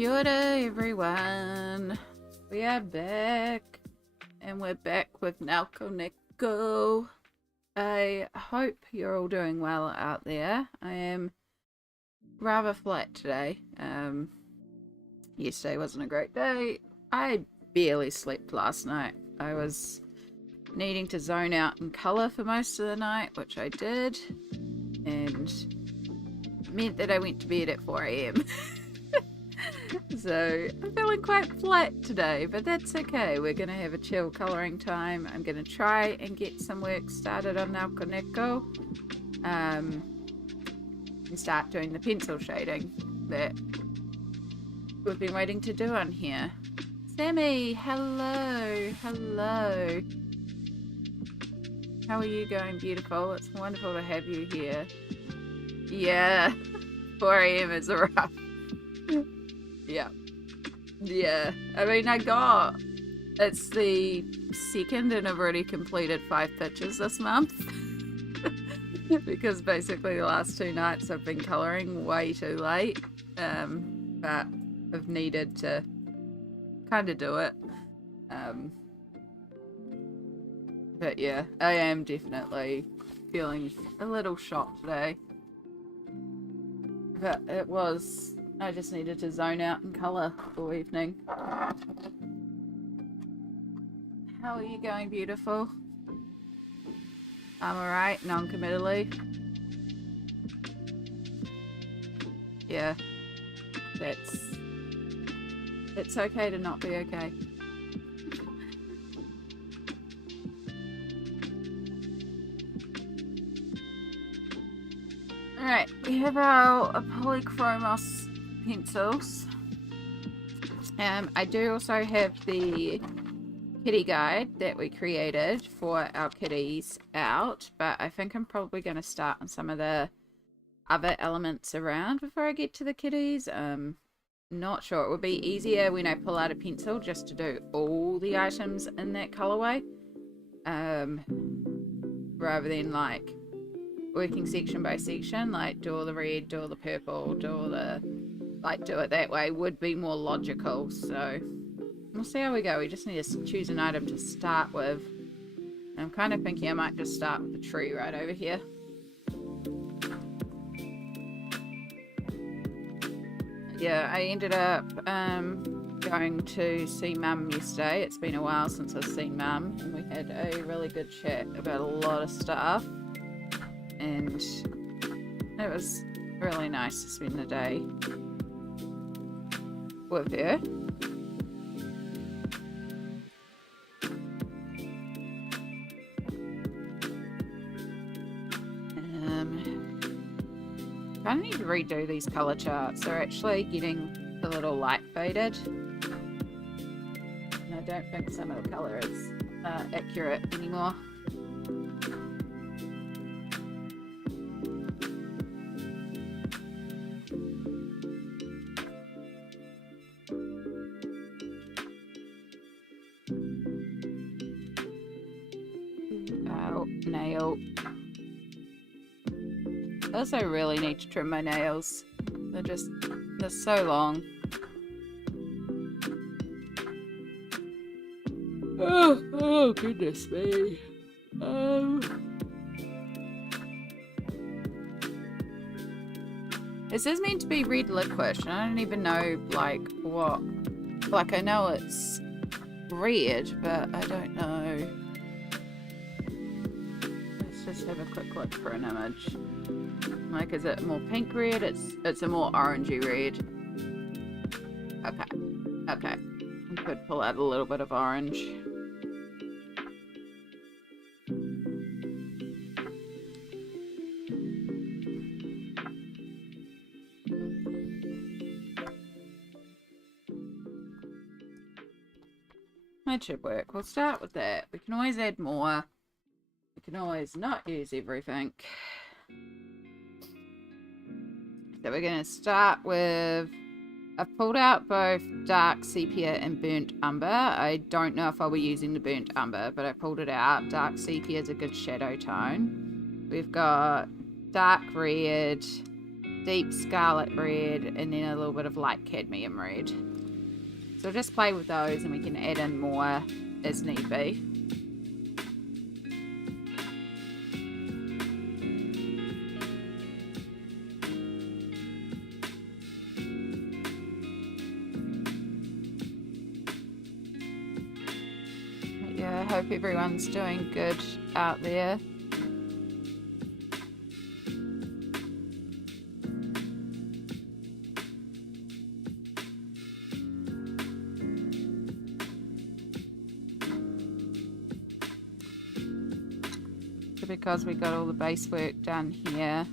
Kia ora, everyone. We are back, and we're back with Nelco Neco. I hope you're all doing well out there. I am rather flat today. Yesterday wasn't a great day. I barely slept last night. I was needing to zone out in colour for most of the night, which I did, and meant that I went to bed at 4 AM. So I'm feeling quite flat today, but that's okay. We're going to have a chill colouring time. I'm going to try and get some work started on Nelco Neco, and start doing the pencil shading that we've been waiting to do on here. Sammy, hello, hello. How are you going, beautiful? It's wonderful to have you here. Yeah, 4 AM is rough. Yeah, I mean, it's the second and I've already completed 5 pictures this month. Because basically the last 2 nights I've been colouring way too late, but I've needed to kind of do it. But yeah, I am definitely feeling a little shocked today. But I just needed to zone out and colour all evening. How are you going, beautiful? I'm alright, non-committally. Yeah, it's okay to not be okay. Alright, we have our Polychromos pencils. I do also have the kitty guide that we created for our kitties out, but I think I'm probably going to start on some of the other elements around before I get to the kitties. Not sure. It would be easier when I pull out a pencil just to do all the items in that colorway, rather than like working section by section, like do all the red, do all the purple, do all the, like, do it that way would be more logical. So we'll see how we go. We just need to choose an item to start with. And I'm kind of thinking I might just start with the tree right over here. Yeah, I ended up going to see Mum yesterday. It's been a while since I've seen Mum, and we had a really good chat about a lot of stuff. and it was really nice to spend the day with her. I need to redo these color charts. They're actually getting a little light faded. And I don't think some of the color is accurate anymore. Oh, nail. I also really need to trim my nails. They're so long. Oh goodness me. This is meant to be red licorice, and I don't even know, like, what. Like, I know it's red, but I don't know. Let's just have a quick look for an image. Like, is it more pink red? It's a more orangey red. Okay. I could pull out a little bit of orange. That should work. We'll start with that. We can always add more. We can always not use everything. So we're going to start with, I've pulled out both dark sepia and burnt umber. I don't know if I'll be using the burnt umber, but I pulled it out. Dark sepia is a good shadow tone. We've got dark red, deep scarlet red, and then a little bit of light cadmium red. So just play with those and we can add in more as need be. Yeah, I hope everyone's doing good out there. Because we got all the base work done here,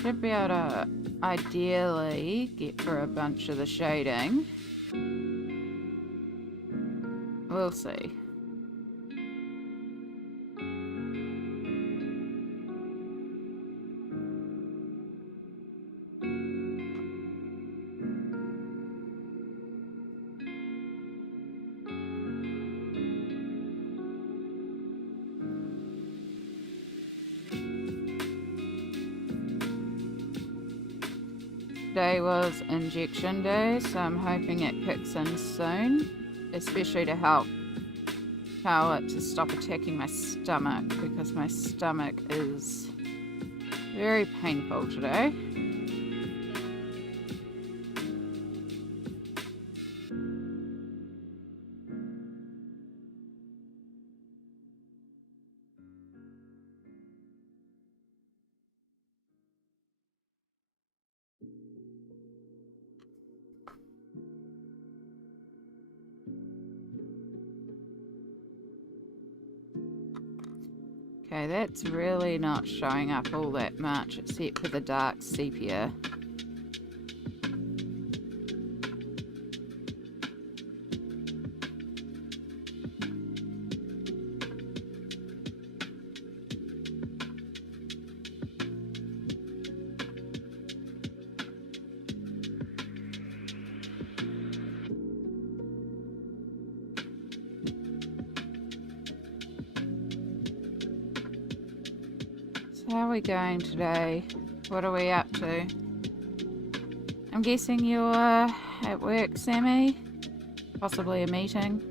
should be able to ideally get through a bunch of the shading. We'll see. Today was injection day, so I'm hoping it kicks in soon, especially to help tell it to stop attacking my stomach, because my stomach is very painful today. Okay, that's really not showing up all that much, except for the dark sepia. How are we going today? What are we up to? I'm guessing you're at work, Sammy? Possibly a meeting?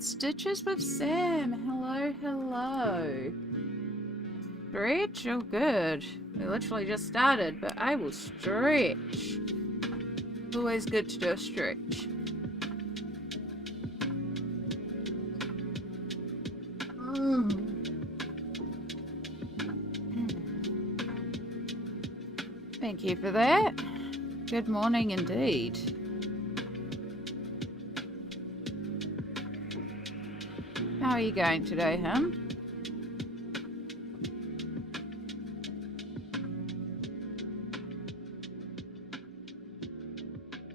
Stitches with Sam. Hello, hello. Stretch? Oh, good. We literally just started, but I will stretch. Always good to do a stretch. Thank you for that. Good morning indeed. How are you going today, hon?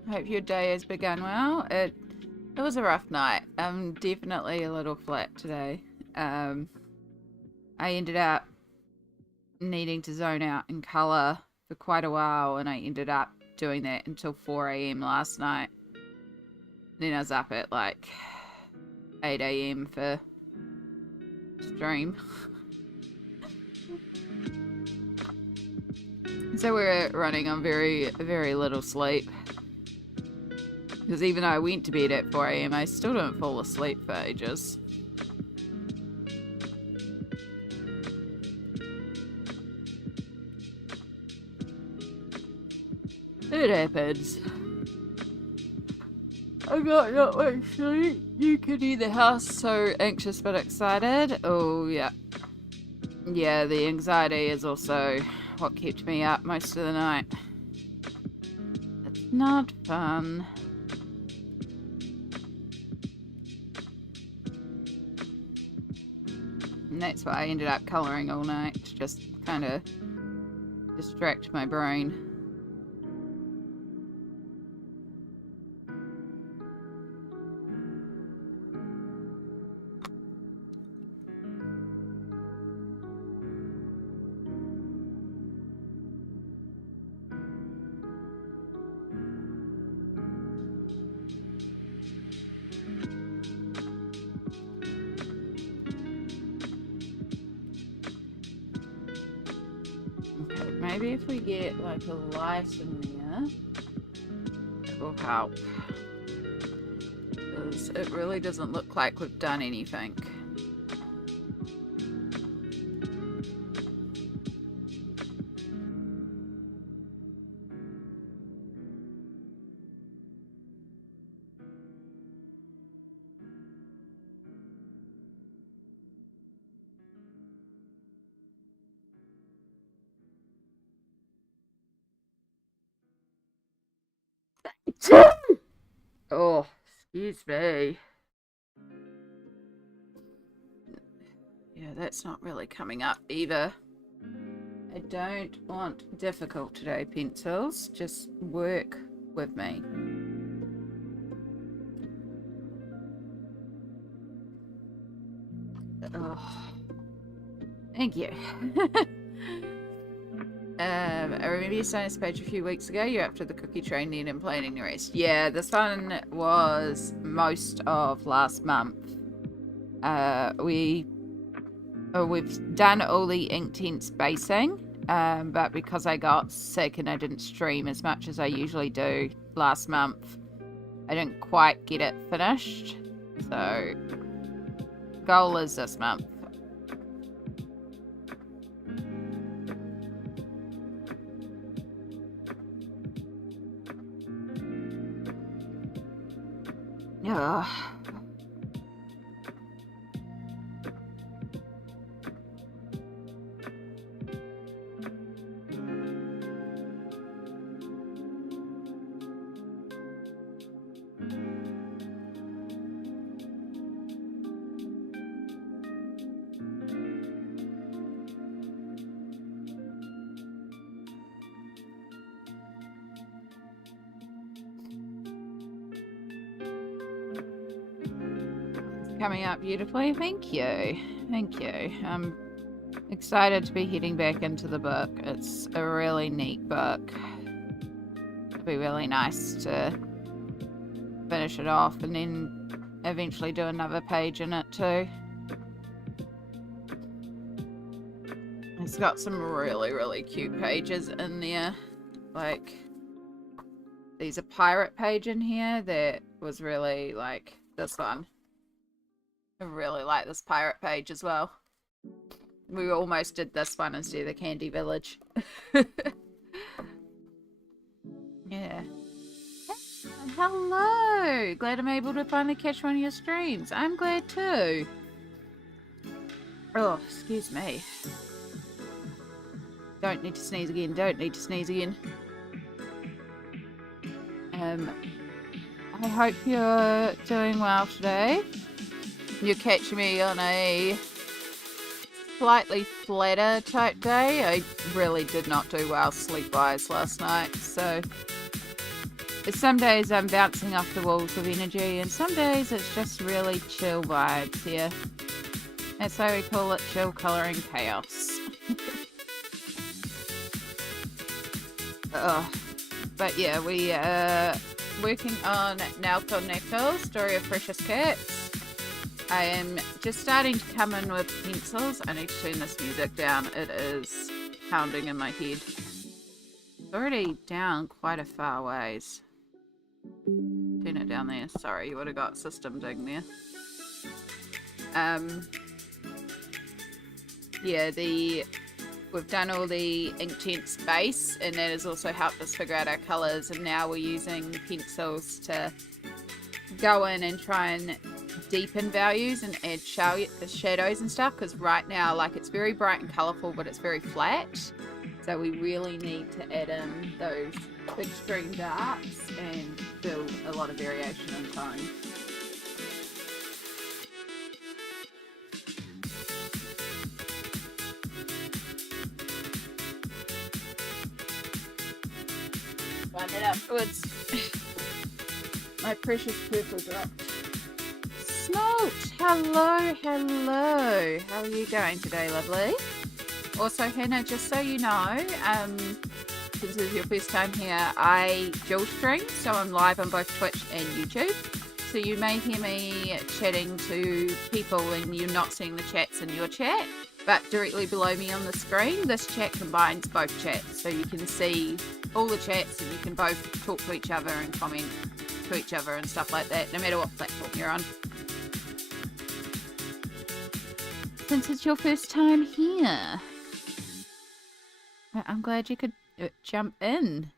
Hope your day has begun well. It was a rough night. I'm definitely a little flat today. I ended up needing to zone out in colour for quite a while, and I ended up doing that until 4 AM last night. Then I was up at like 8 AM for stream. So we're running on very, very little sleep. Because even though I went to bed at 4 AM, I still didn't fall asleep for ages. It happens. I got not much sleep. You could hear the house so anxious but excited. Oh, yeah. Yeah, the anxiety is also what kept me up most of the night. It's not fun. And that's why I ended up colouring all night, to just kind of distract my brain. Maybe if we get like a light in there, it will help. Because it really doesn't look like we've done anything. Oh, excuse me. Yeah, that's not really coming up either. I don't want difficult today, pencils. Just work with me. Oh, thank you. I remember you saying this page a few weeks ago. You're up to the cookie train then and planning the rest. Yeah, this one was most of last month. We've done all the Inktense basing, but because I got sick and I didn't stream as much as I usually do last month, I didn't quite get it finished. So, goal is this month. Ugh. Coming out beautifully. Thank you. Thank you. I'm excited to be heading back into the book. It's a really neat book. It'll be really nice to finish it off and then eventually do another page in it too. It's got some really, really cute pages in there. Like, there's a pirate page in here that was really like this one. I really like this pirate page as well. We almost did this one instead of the Candy Village. Yeah. Hello! Glad I'm able to finally catch one of your streams. I'm glad too. Oh, excuse me. Don't need to sneeze again. Don't need to sneeze again. I hope you're doing well today. You're catching me on a slightly flatter type day. I really did not do well sleep-wise last night, so some days I'm bouncing off the walls of energy, and some days it's just really chill vibes here. That's why we call it chill colouring chaos. But yeah, we are working on Nelco Neco, Story of Precious Cats. I am just starting to come in with pencils. I need to turn this music down. It is pounding in my head. It's already down quite a far ways. Turn it down there. Sorry, you would have got system ding there. Yeah, we've done all the Inktense base, and that has also helped us figure out our colours, and now we're using the pencils to go in and try and deepen values and add shadows and stuff, because right now, like, it's very bright and colourful, but it's very flat, so we really need to add in those extreme darks and build a lot of variation in tone. Find it afterwards. My precious purple drop. Smolt! Hello, hello. How are you going today, lovely? Also, Hannah, just so you know, since this is your first time here, I dual stream, so I'm live on both Twitch and YouTube. So you may hear me chatting to people and you're not seeing the chats in your chat, but directly below me on the screen, this chat combines both chats, so you can see all the chats and you can both talk to each other and comment to each other and stuff like that, no matter what platform you're on. Since it's your first time here, I'm glad you could jump in.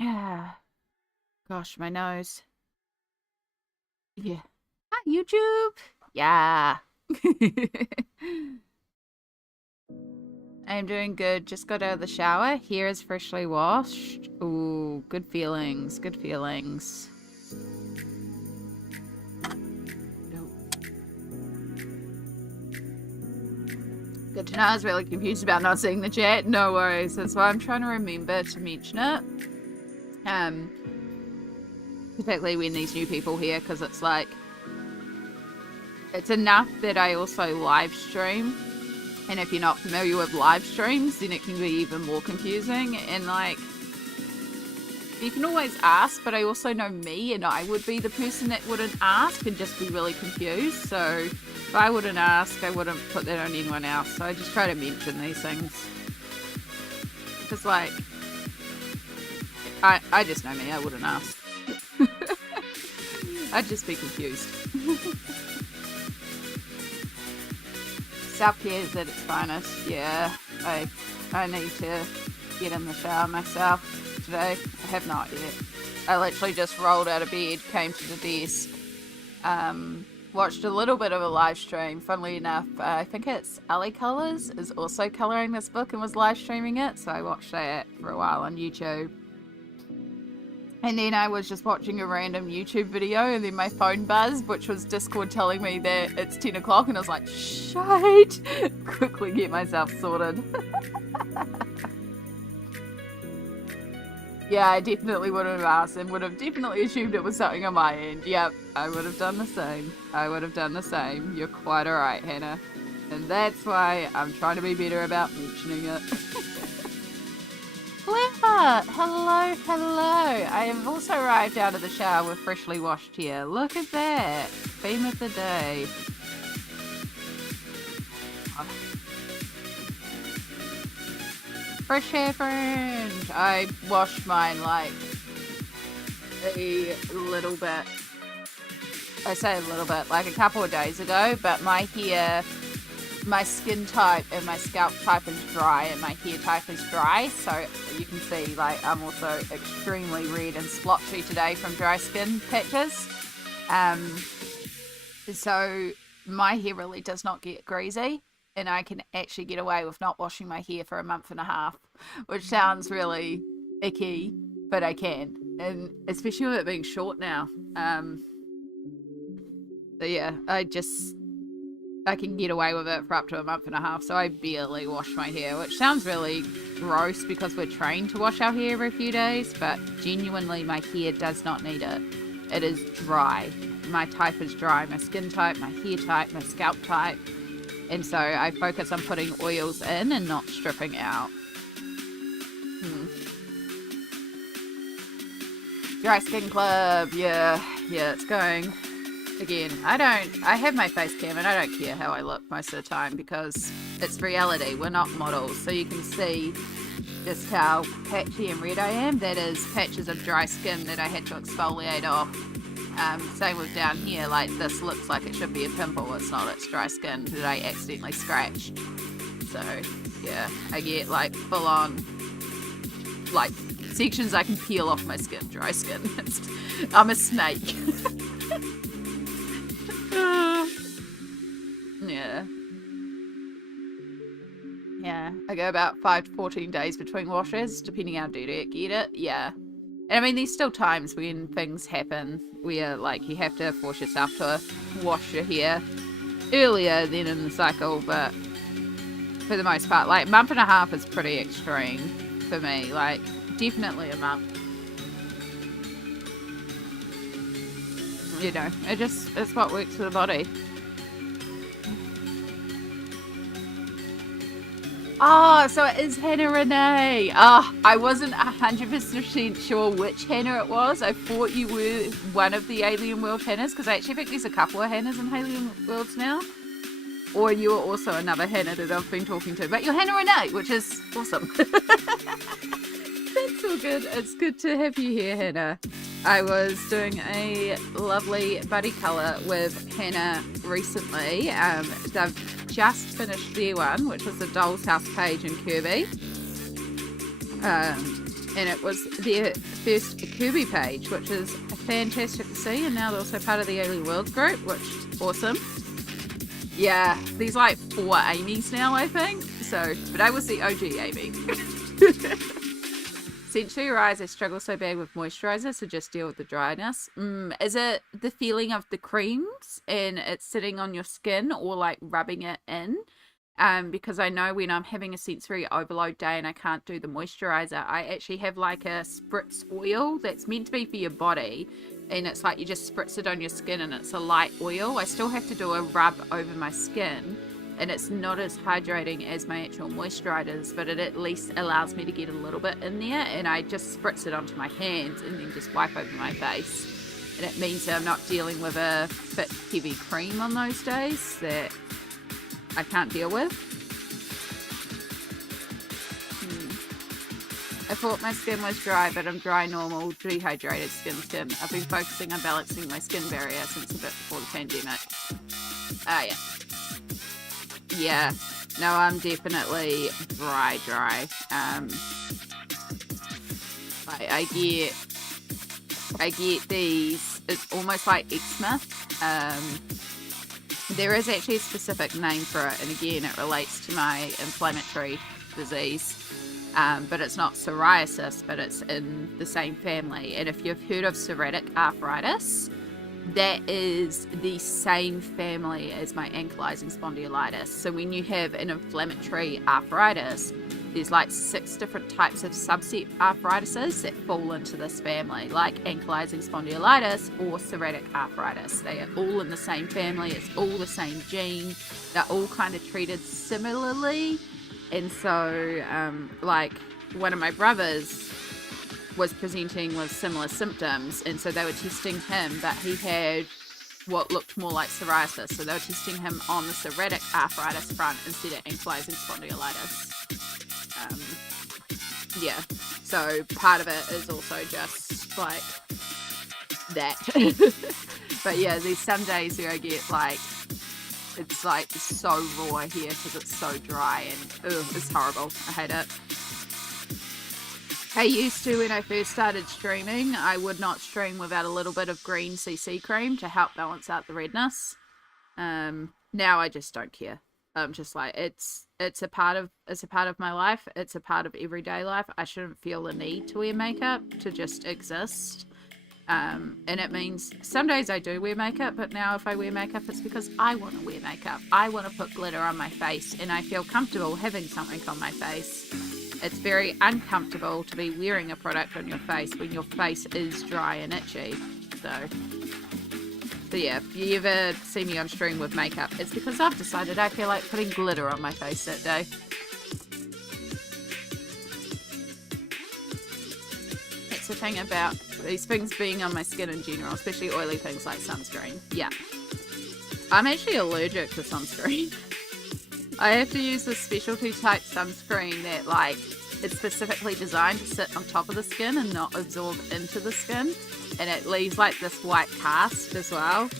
Ah, gosh, my nose. Yeah. Hi, YouTube. Yeah. I'm doing good. Just got out of the shower. Hair is freshly washed. Ooh, good feelings. Good feelings. Good to know. I was really confused about not seeing the chat. No worries. That's why I'm trying to remember to mention it. Particularly when these new people here, because it's like, it's enough that I also live stream. And if you're not familiar with live streams, then it can be even more confusing. And like, you can always ask, but I also know me, and I would be the person that wouldn't ask and just be really confused. So if I wouldn't ask, I wouldn't put that on anyone else. So I just try to mention these things. Because like, I just know me, I wouldn't ask. I'd just be confused. Self-care is at its finest. Yeah, I need to get in the shower myself today. I have not yet. I literally just rolled out of bed, came to the desk, watched a little bit of a live stream. Funnily enough, I think it's Ali Colors is also colouring this book and was live streaming it, so I watched that for a while on YouTube. And then I was just watching a random YouTube video, and then my phone buzzed, which was Discord telling me that it's 10 o'clock, and I was like, shite! Quickly get myself sorted. Yeah, I definitely would have asked, and would have definitely assumed it was something on my end. Yep, I would have done the same. I would have done the same. You're quite alright, Hannah. And that's why I'm trying to be better about mentioning it. Clever! Hello, hello! I have also arrived out of the shower with freshly washed hair. Look at that! Theme of the day. Fresh hair friend! I washed mine like a little bit I say a little bit, like a couple of days ago, but my hair, my skin type and my scalp type is dry and my hair type is dry, so you can see like I'm also extremely red and splotchy today from dry skin patches. So my hair really does not get greasy, and I can actually get away with not washing my hair for a month and a half, which sounds really icky, but I can, and especially with it being short now. So yeah, I can get away with it for up to a month and a half, so I barely wash my hair, which sounds really gross because we're trained to wash our hair every few days, but genuinely my hair does not need it. It is dry. My type is dry. My skin type, my hair type, my scalp type. And so I focus on putting oils in and not stripping out. Dry Skin Club, yeah, it's going. Again, I have my face cam and I don't care how I look most of the time because it's reality. We're not models, so you can see just how patchy and red I am. That is patches of dry skin that I had to exfoliate off. Same with down here, like this looks like it should be a pimple. It's not, it's dry skin that I accidentally scratched. So yeah, I get like full on like sections I can peel off my skin, dry skin. I'm a snake. Yeah, I go about 5 to 14 days between washes, depending how dirty I get it. Yeah. And I mean, there's still times when things happen where, like, you have to force yourself to wash your hair earlier than in the cycle, but for the most part, like, a month and a half is pretty extreme for me. Like, definitely a month. You know, it's what works for the body. Oh, so it is Hannah Renee. Oh, I wasn't 100% sure which Hannah it was. I thought you were one of the Alien World Hannahs, because I actually think there's a couple of Hannahs in Alien Worlds now. Or you are also another Hannah that I've been talking to. But you're Hannah Renee, which is awesome. That's all good. It's good to have you here, Hannah. I was doing a lovely buddy colour with Hannah recently. They've just finished their one, which was the Doll's House page in Kirby. And it was their first Kirby page, which is fantastic to see. And now they're also part of the Alien Worlds group, which is awesome. Yeah, there's like 4 Amy's now, I think. So, but I was the OG Amy. Essentially, your eyes, I struggle so bad with moisturizer, so just deal with the dryness. Is it the feeling of the creams and it's sitting on your skin, or like rubbing it in? Because I know when I'm having a sensory overload day and I can't do the moisturizer, I actually have like a spritz oil that's meant to be for your body, and it's like you just spritz it on your skin and it's a light oil. I still have to do a rub over my skin, and it's not as hydrating as my actual moisturizers, but it at least allows me to get a little bit in there, and I just spritz it onto my hands and then just wipe over my face. And it means that I'm not dealing with a bit heavy cream on those days that I can't deal with. I thought my skin was dry, but I'm dry, normal, dehydrated skin. I've been focusing on balancing my skin barrier since a bit before the pandemic. Yeah. Yeah, no, I'm definitely dry. I get these, it's almost like eczema. There is actually a specific name for it, and again, it relates to my inflammatory disease. But it's not psoriasis, but it's in the same family. And if you've heard of psoriatic arthritis, that is the same family as my ankylosing spondylitis. So when you have an inflammatory arthritis, there's like 6 different types of subset arthritises that fall into this family, like ankylosing spondylitis or psoriatic arthritis. They are all in the same family. It's all the same gene. They're all kind of treated similarly. And so, like, one of my brothers was presenting with similar symptoms, and so they were testing him, but he had what looked more like psoriasis, so they were testing him on the psoriatic arthritis front instead of ankylosing spondylitis. Yeah, so part of it is also just like that. But yeah, there's some days where I get like, it's like so raw here because it's so dry and ugh, it's horrible. I hate it. I used to, when I first started streaming, I would not stream without a little bit of green CC cream to help balance out the redness. Now I just don't care. I'm just like, it's a part of my life. It's a part of everyday life. I shouldn't feel the need to wear makeup to just exist. And it means some days I do wear makeup, but now if I wear makeup, it's because I want to wear makeup. I want to put glitter on my face, and I feel comfortable having something on my face. It's very uncomfortable to be wearing a product on your face when your face is dry and itchy. So yeah, if you ever see me on stream with makeup, it's because I've decided I feel like putting glitter on my face that day. That's the thing about these things being on my skin in general, especially oily things like sunscreen. Yeah. I'm actually allergic to sunscreen. I have to use this specialty type sunscreen that like it's specifically designed to sit on top of the skin and not absorb into the skin, and it leaves like this white cast as well.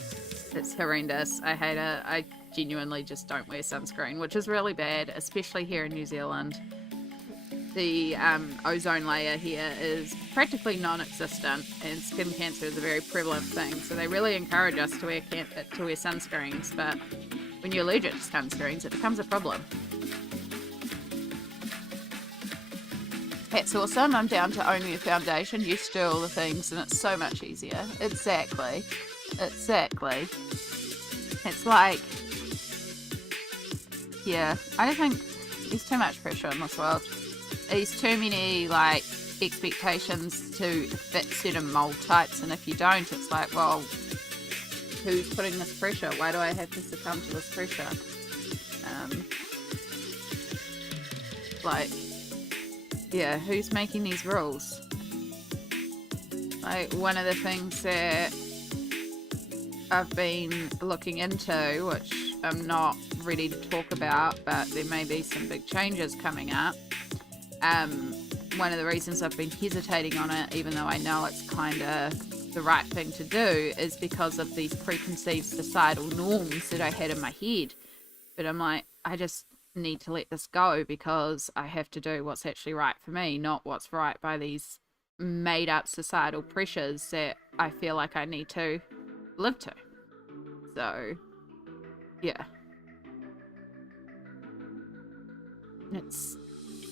It's horrendous. I hate it. I genuinely just don't wear sunscreen, which is really bad, especially here in New Zealand. The ozone layer here is practically non-existent, and skin cancer is a very prevalent thing, so they really encourage us to wear sunscreens, but when you're allergic to sunscreens, it becomes a problem. That's awesome. I'm down to only a foundation, used to all the things, and it's so much easier. Exactly. It's like, yeah, I don't think there's too much pressure in this world. There's too many, like, expectations to fit certain mold types, and if you don't, it's like, well, who's putting this pressure? Why do I have to succumb to this pressure? Like, yeah, who's making these rules? Like, one of the things that I've been looking into, which I'm not ready to talk about, but there may be some big changes coming up. One of the reasons I've been hesitating on it, even though I know it's kind of the right thing to do, is because of these preconceived societal norms that I had in my head. But I'm like, I just need to let this go because I have to do what's actually right for me, not what's right by these made up societal pressures that I feel like I need to live to. So, yeah.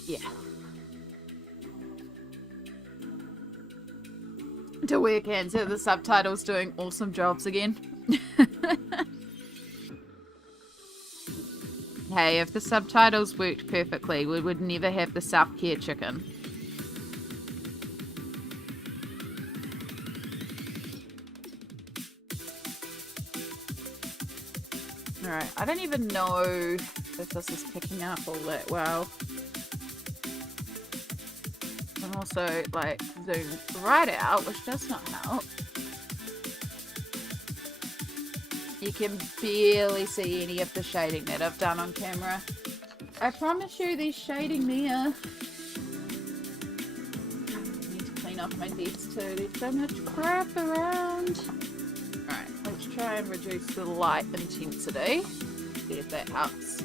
Yeah. To wear cancer, the subtitles doing awesome jobs again. Hey, if the subtitles worked perfectly, we would never have the self-care chicken. Alright, I don't even know if this is picking up all that well. I'm also, like, zoomed right out, which does not help. You can barely see any of the shading that I've done on camera. I promise you there's shading there. I need to clean off my desk too. There's so much crap around. Alright, let's try and reduce the light intensity. See if that helps.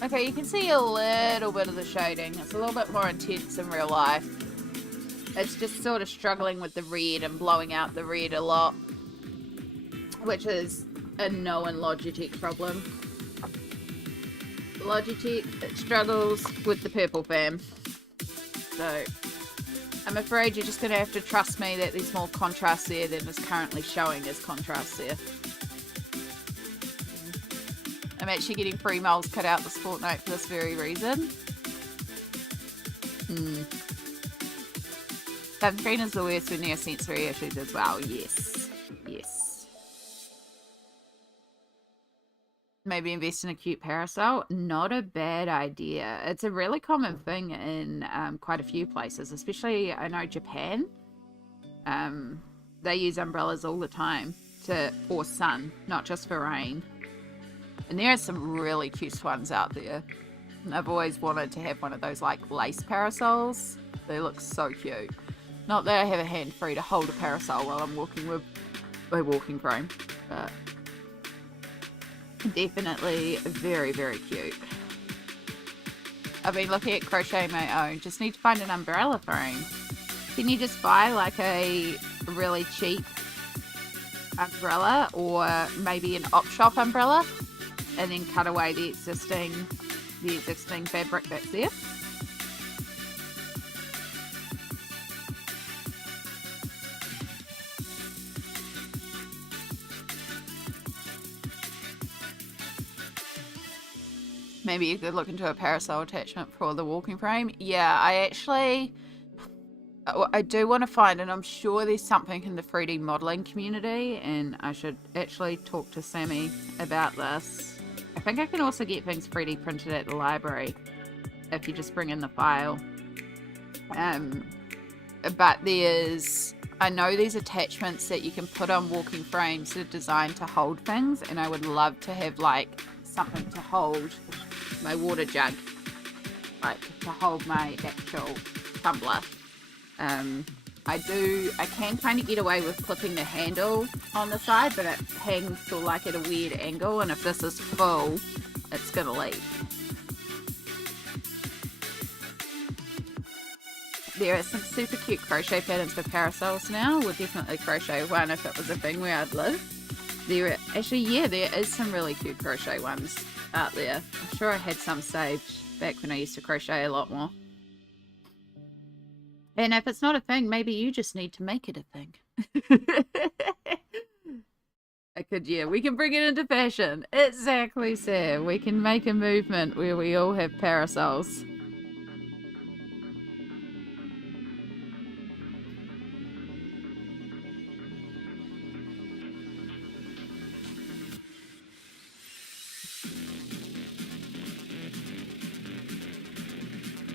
Okay, you can see a little bit of the shading. It's a little bit more intense in real life. It's just sort of struggling with the red and blowing out the red a lot, which is a known Logitech problem. Logitech, it struggles with the purple fam. So, I'm afraid you're just going to have to trust me that there's more contrast there than is currently showing as contrast there. I'm actually getting free moles cut out this fortnight for this very reason. Sunscreen is the worst when there are sensory issues as well. Yes. Yes. Maybe invest in a cute parasol. Not a bad idea. It's a really common thing in quite a few places, especially I know Japan. They use umbrellas all the time for sun, not just for rain. And there are some really cute ones out there. I've always wanted to have one of those like lace parasols. They look so cute. Not that I have a hand free to hold a parasol while I'm walking with my walking frame, but definitely very, very cute. I've been looking at crocheting my own. Just need to find an umbrella frame. Can you just buy like a really cheap umbrella or maybe an op shop umbrella and then cut away the existing fabric that's there? Maybe you could look into a parasol attachment for the walking frame. Yeah, I do want to find, and I'm sure there's something in the 3D modeling community, and I should actually talk to Sammy about this. I think I can also get things 3D printed at the library if you just bring in the file. But I know there's attachments that you can put on walking frames that are designed to hold things, and I would love to have like something to hold my water jug, like to hold my actual tumbler. I can kind of get away with clipping the handle on the side, but it hangs sort of like at a weird angle, and if this is full, it's gonna leak. There are some super cute crochet patterns for parasols now. We'll definitely crochet one if it was a thing where I'd live. There is some really cute crochet ones out there. I'm sure I had some saved back when I used to crochet a lot more. And if it's not a thing, maybe you just need to make it a thing. We can bring it into fashion. Exactly, Sam. We can make a movement where we all have parasols.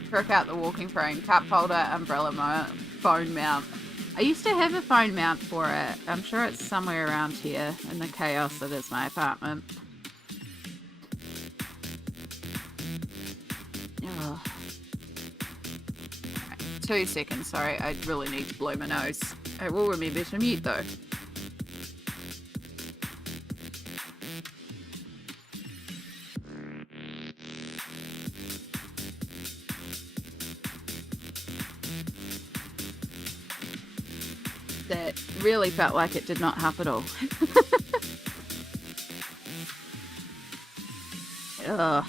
Trick out the walking frame, cup holder, umbrella phone mount. I used to have a phone mount for it. I'm sure it's somewhere around here in the chaos that is my apartment. Oh. Right, 2 seconds, sorry, I really need to blow my nose. I will remember to mute though. That really felt like it did not help at all. Ugh.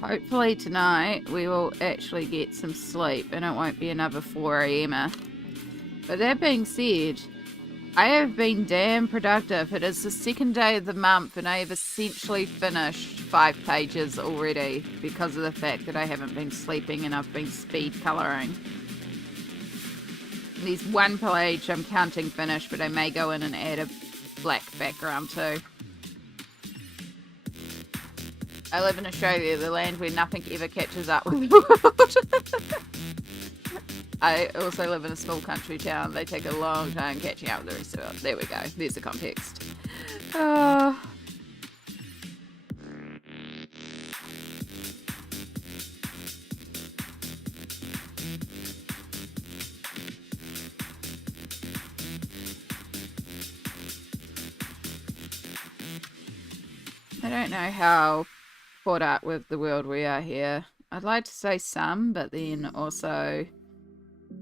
Hopefully tonight we will actually get some sleep and it won't be another 4 a.m. But that being said, I have been damn productive. It is the 2nd day of the month and I have essentially finished 5 pages already because of the fact that I haven't been sleeping and I've been speed colouring. There's 1 page I'm counting finished, but I may go in and add a black background too. I live in Australia, the land where nothing ever catches up with the world. I also live in a small country town. They take a long time catching up with the rest of the world. There we go. There's the context. Oh. I don't know how caught up with the world we are here. I'd like to say some, but then also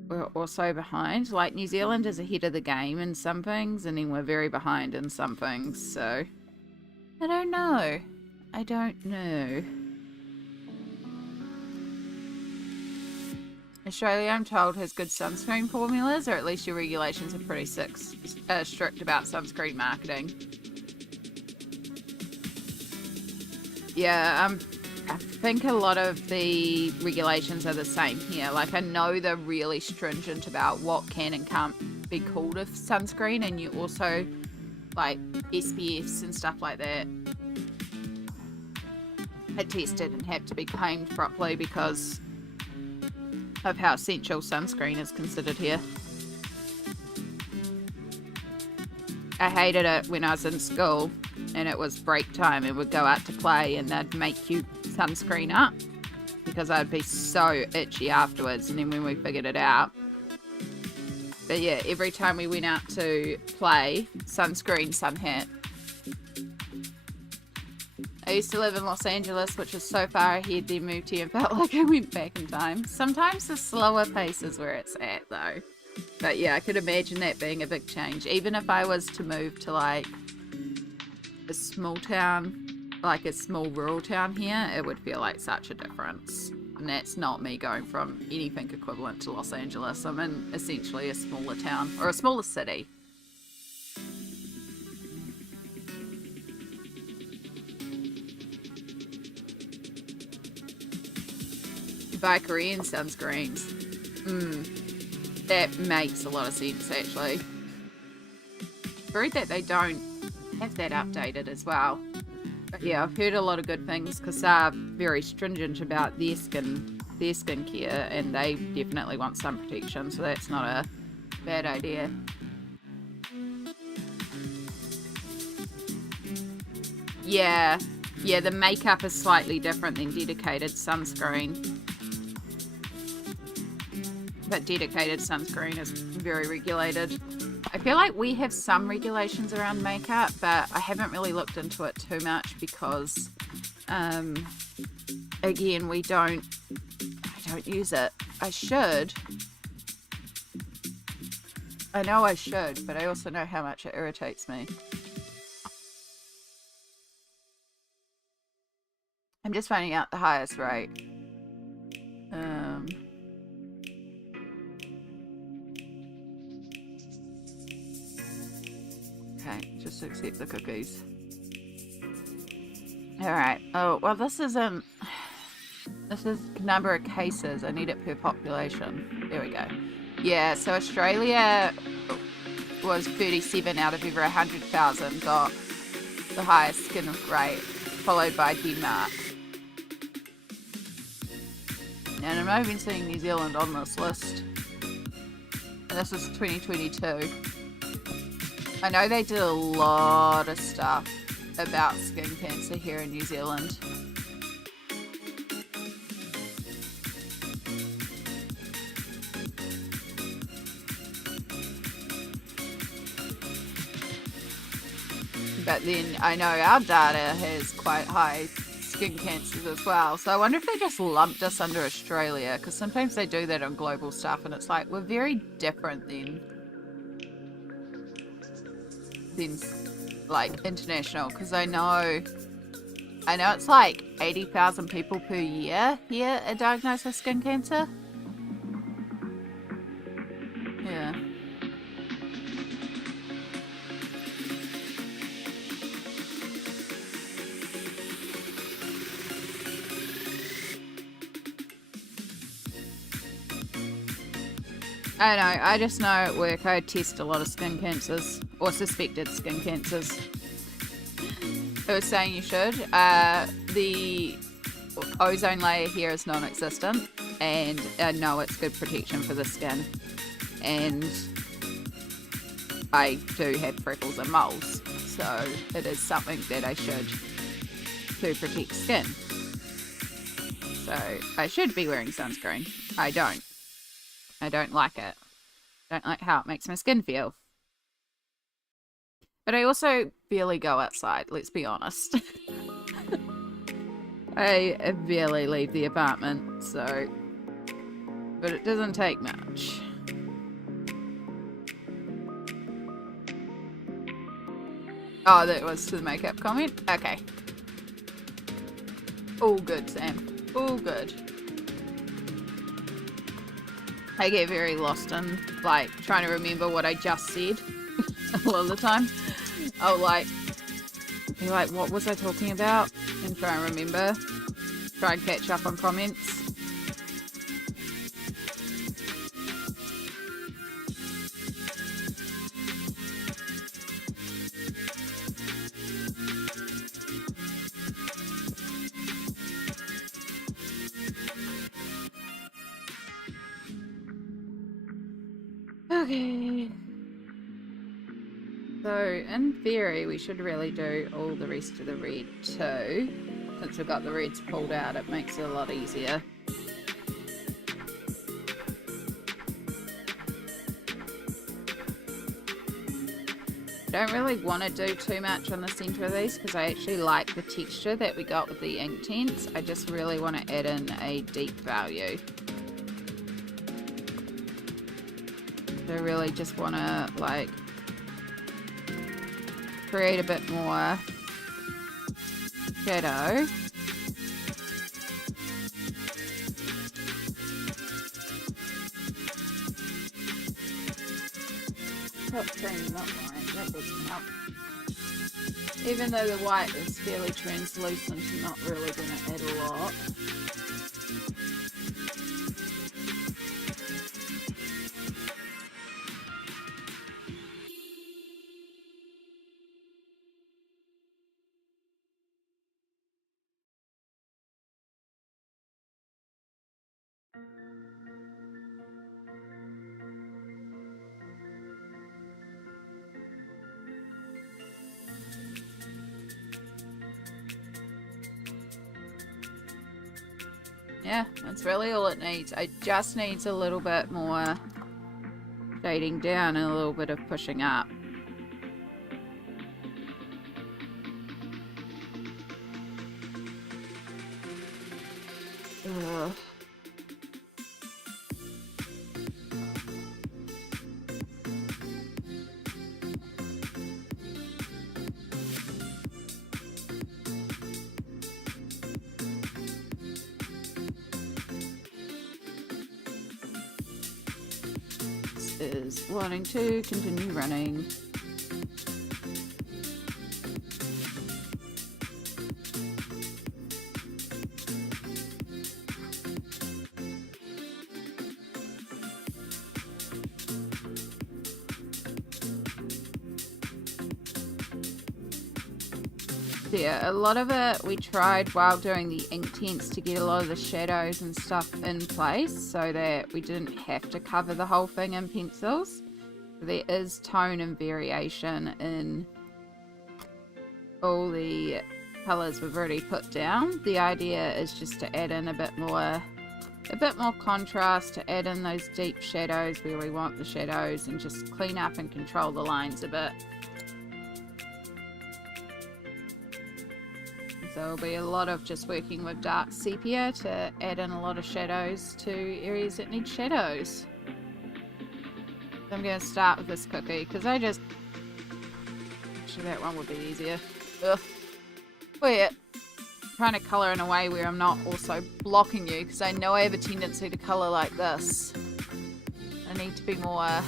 we're also behind. Like New Zealand is ahead of the game in some things, and then we're very behind in some things. So I don't know. I don't know. Australia, I'm told, has good sunscreen formulas, or at least your regulations are pretty strict about sunscreen marketing. Yeah, I think a lot of the regulations are the same here. Like, I know they're really stringent about what can and can't be called a sunscreen, and you also, like, SPFs and stuff like that are tested and have to be claimed properly because of how essential sunscreen is considered here. I hated it when I was in school and it was break time and we'd go out to play and they'd make you sunscreen up because I'd be so itchy afterwards, and then when we figured it out. But yeah, every time we went out to play, sunscreen, sun hat. I used to live in Los Angeles, which is so far ahead, then moved here and felt like I went back in time. Sometimes the slower pace is where it's at, though. But yeah, I could imagine that being a big change. Even if I was to move to like a small town, like a small rural town here, it would feel like such a difference. And that's not me going from anything equivalent to Los Angeles. I'm in essentially a smaller town, or a smaller city. Buy Korean sunscreens. That makes a lot of sense, actually. Rude that they don't have that updated as well. But yeah, I've heard a lot of good things because they're very stringent about their skincare, and they definitely want sun protection, so that's not a bad idea. Yeah, the makeup is slightly different than dedicated sunscreen. But dedicated sunscreen is very regulated. I feel like we have some regulations around makeup, but I haven't really looked into it too much because, again, I don't use it. I should. I know I should, but I also know how much it irritates me. I'm just finding out the highest rate. Okay, just accept the cookies. Alright. Oh, well this is number of cases. I need it per population. There we go. Yeah, so Australia was 37 out of every 100,000 got the highest skin rate, followed by Denmark. And I'm not even seeing New Zealand on this list. And this is 2022. I know they did a lot of stuff about skin cancer here in New Zealand. But then I know our data has quite high skin cancers as well. So I wonder if they just lumped us under Australia, because sometimes they do that on global stuff and it's like we're very different than like international, because I know it's like 80,000 people per year here are diagnosed with skin cancer. Yeah. I don't know, I just know at work I test a lot of skin cancers, or suspected skin cancers. I was saying you should. The ozone layer here is non-existent, and I know it's good protection for the skin. And I do have freckles and moles, so it is something that I should to protect skin. So I should be wearing sunscreen. I don't. I don't like it. Don't like how it makes my skin feel. But I also barely go outside, let's be honest. I barely leave the apartment, so... But it doesn't take much. Oh, that was to the makeup comment? Okay. All good, Sam. All good. I get very lost in, like, trying to remember what I just said a lot of the time. I'll, be like, what was I talking about? And try and remember. Try and catch up on comments. Okay. So, in theory, we should really do all the rest of the red too. Since we've got the reds pulled out, it makes it a lot easier. I don't really want to do too much on the center of these because I actually like the texture that we got with the Inktense. I just really want to add in a deep value. I really just want to like create a bit more shadow. Top thing, not white, that doesn't help. Even though the white is fairly translucent, I'm not really going to add a lot. Yeah, that's really all it needs. It just needs a little bit more shading down and a little bit of pushing up. Ugh. Is wanting to continue running. Yeah, a lot of it we tried while doing the Inktense to get a lot of the shadows and stuff in place so that we didn't have to cover the whole thing in pencils. There is tone and variation in all the colours we've already put down. The idea is just to add in a bit more contrast, to add in those deep shadows where we want the shadows and just clean up and control the lines a bit. So it'll be a lot of just working with dark sepia to add in a lot of shadows to areas that need shadows. So I'm going to start with this cookie because actually that one would be easier. Ugh. Wait, I'm trying to colour in a way where I'm not also blocking you because I know I have a tendency to colour like this. I need to be more...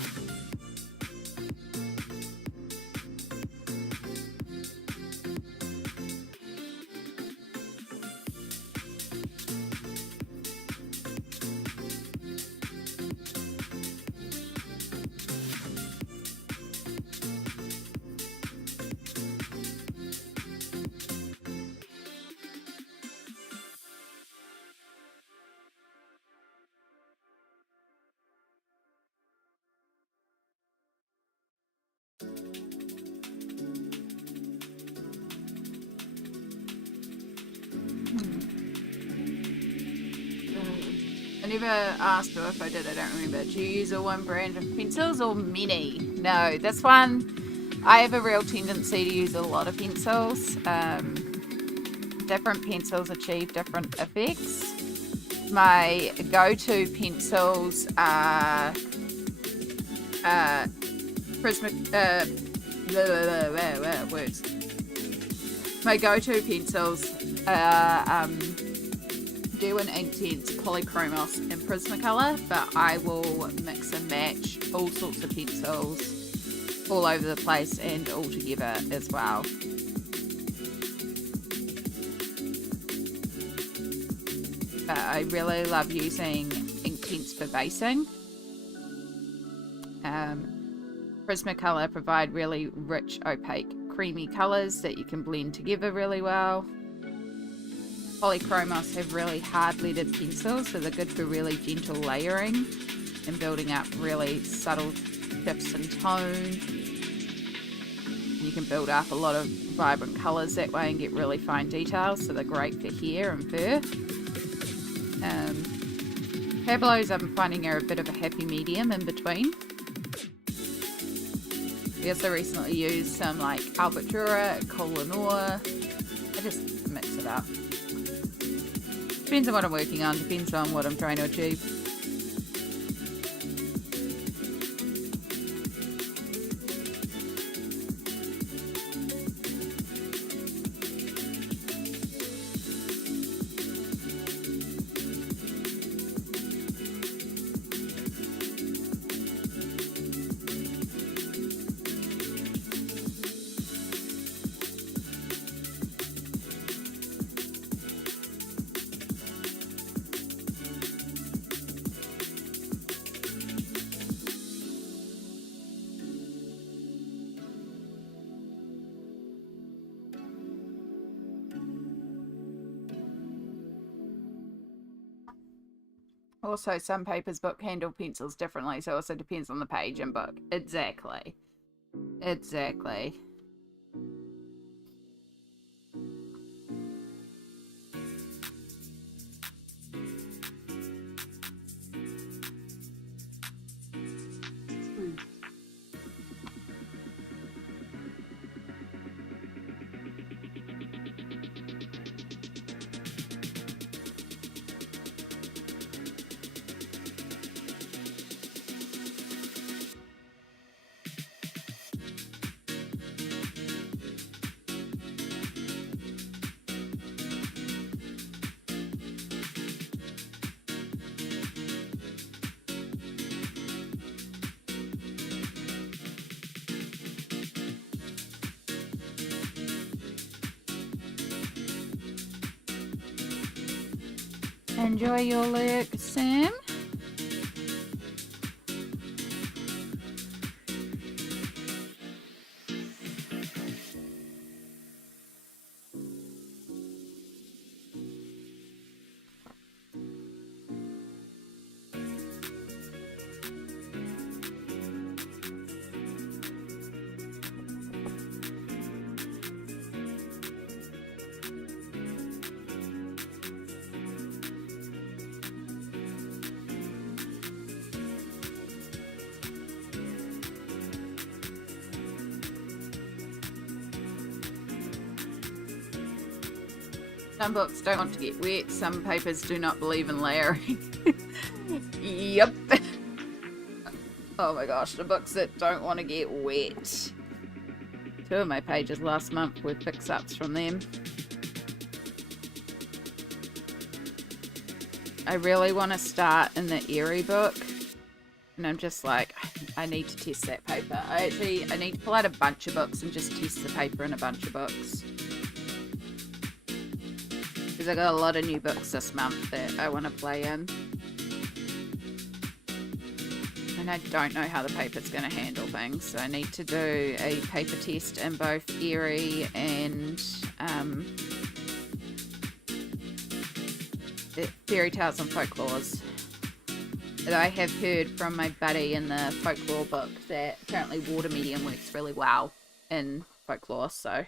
I never asked her if I did, I don't remember. Do you use a one brand of pencils or many? No, this one, I have a real tendency to use a lot of pencils. Different pencils achieve different effects. My go-to pencils are words. My go-to pencils are Derwent Inktense, Polychromos and Prismacolor, but I will mix and match all sorts of pencils all over the place and all together as well. I really love using Inktense for basing. Prismacolor provide really rich, opaque, creamy colours that you can blend together really well. Polychromos have really hard leaded pencils, so they're good for really gentle layering and building up really subtle shifts in tone. You can build up a lot of vibrant colours that way and get really fine details, so they're great for hair and fur. Pablos I'm finding are a bit of a happy medium in between. We also recently used some like Albatura, Koh-i-Noor. I just mix it up. Depends on what I'm working on, depends on what I'm trying to achieve. Also, some papers book handle pencils differently, so it also depends on the page and book. Exactly. Exactly. Enjoy your lurk, Sam. Some books don't want to get wet, some papers do not believe in layering. Yep. Oh my gosh, the books that don't want to get wet. 2 of my pages last month were fix-ups from them. I really want to start in the Eerie book. And I'm just like, I need to test that paper. I need to pull out a bunch of books and just test the paper in a bunch of books. Because I got a lot of new books this month that I want to play in. And I don't know how the paper's going to handle things. So I need to do a paper test in both Eerie and Fairy Tales and Folklores. That I have heard from my buddy in the folklore book that apparently water medium works really well in folklore, so...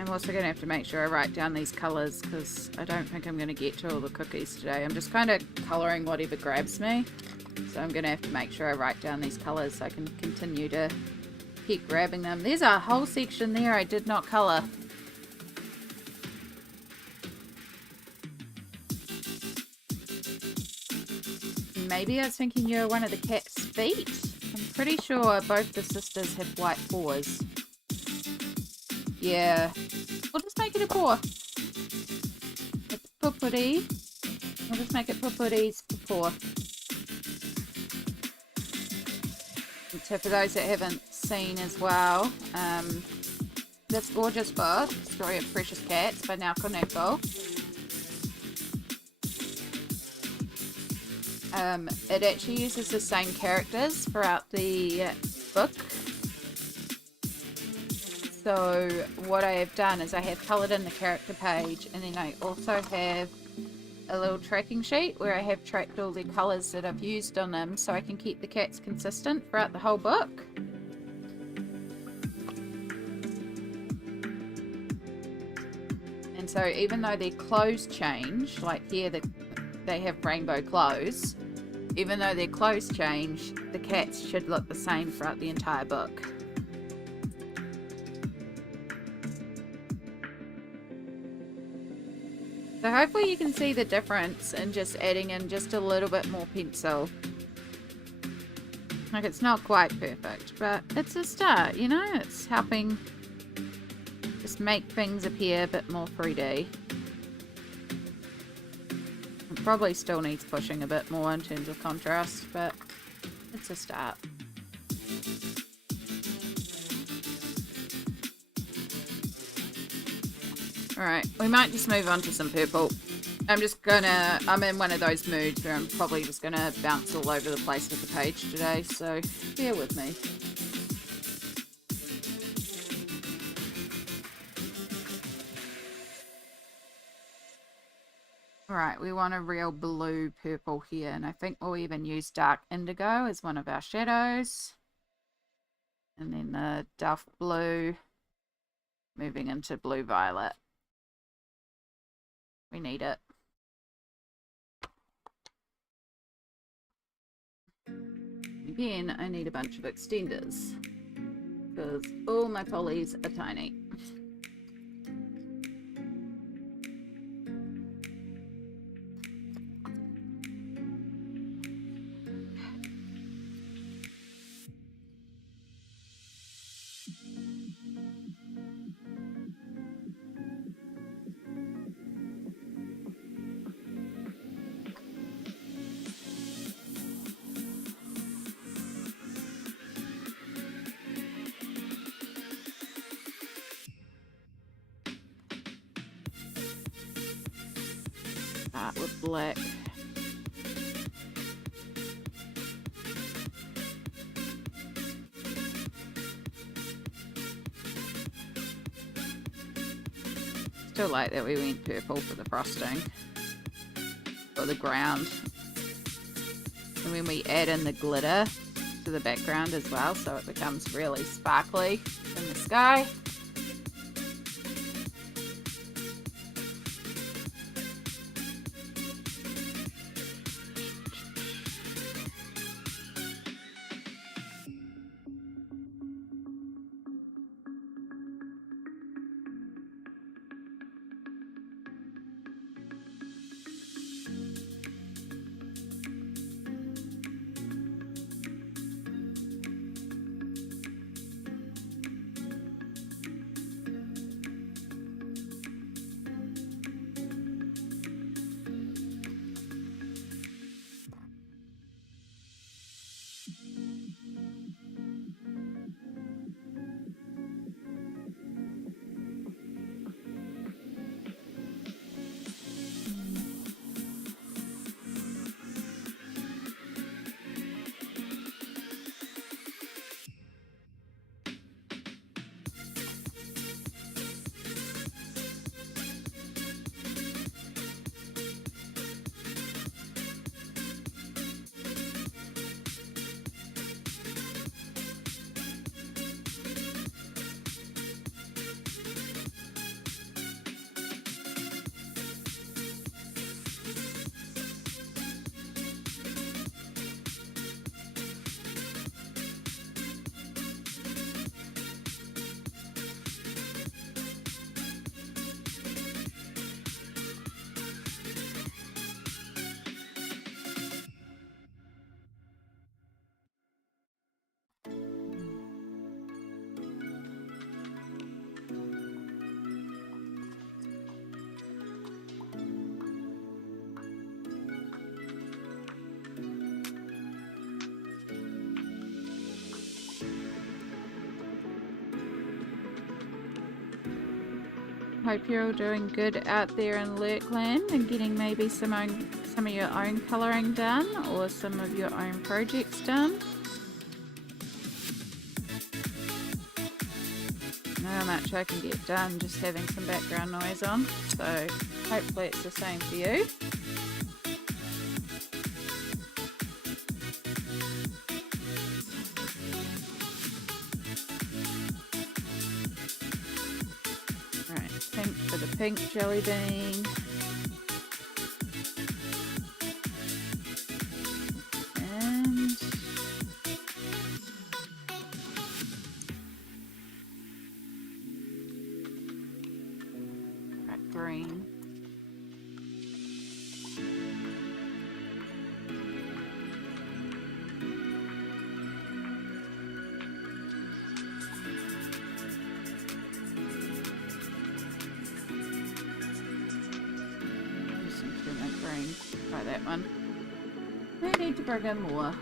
I'm also going to have to make sure I write down these colours because I don't think I'm going to get to all the cookies today. I'm just kind of colouring whatever grabs me. So I'm going to have to make sure I write down these colours so I can continue to keep grabbing them. There's a whole section there I did not colour. Maybe I was thinking you're one of the cat's feet. I'm pretty sure both the sisters have white paws. Yeah. We'll just make it a paw. It's pupuri. We'll just make it pupuri's paw. So for those that haven't seen as well, this gorgeous book, Story of Precious Cats by Nelco Neco. It actually uses the same characters throughout the book. So what I have done is I have coloured in the character page, and then I also have a little tracking sheet where I have tracked all the colours that I've used on them, so I can keep the cats consistent throughout the whole book. And so even though their clothes change, like here they have rainbow clothes, even though their clothes change, the cats should look the same throughout the entire book. So hopefully you can see the difference in just adding in just a little bit more pencil. Like, it's not quite perfect, but it's a start, you know? It's helping just make things appear a bit more 3D. It probably still needs pushing a bit more in terms of contrast, but it's a start. Alright, we might just move on to some purple. I'm in one of those moods where I'm probably just gonna bounce all over the place with the page today, so bear with me. Alright, we want a real blue purple here, and I think we'll even use dark indigo as one of our shadows. And then the duff blue, moving into blue violet. We need it. Again, I need a bunch of extenders because all my polys are tiny. Start with black. Still like that we went purple for the frosting, for the ground. And when we add in the glitter to the background as well, so it becomes really sparkly in the sky. Hope you're all doing good out there in Lurkland and getting maybe some of your own colouring done or some of your own projects done. know how much I can get done just having some background noise on, so hopefully it's the same for you. Right, pink for the pink jelly bean. Green. Just some turmeric green. Try that one. We need to bring in more.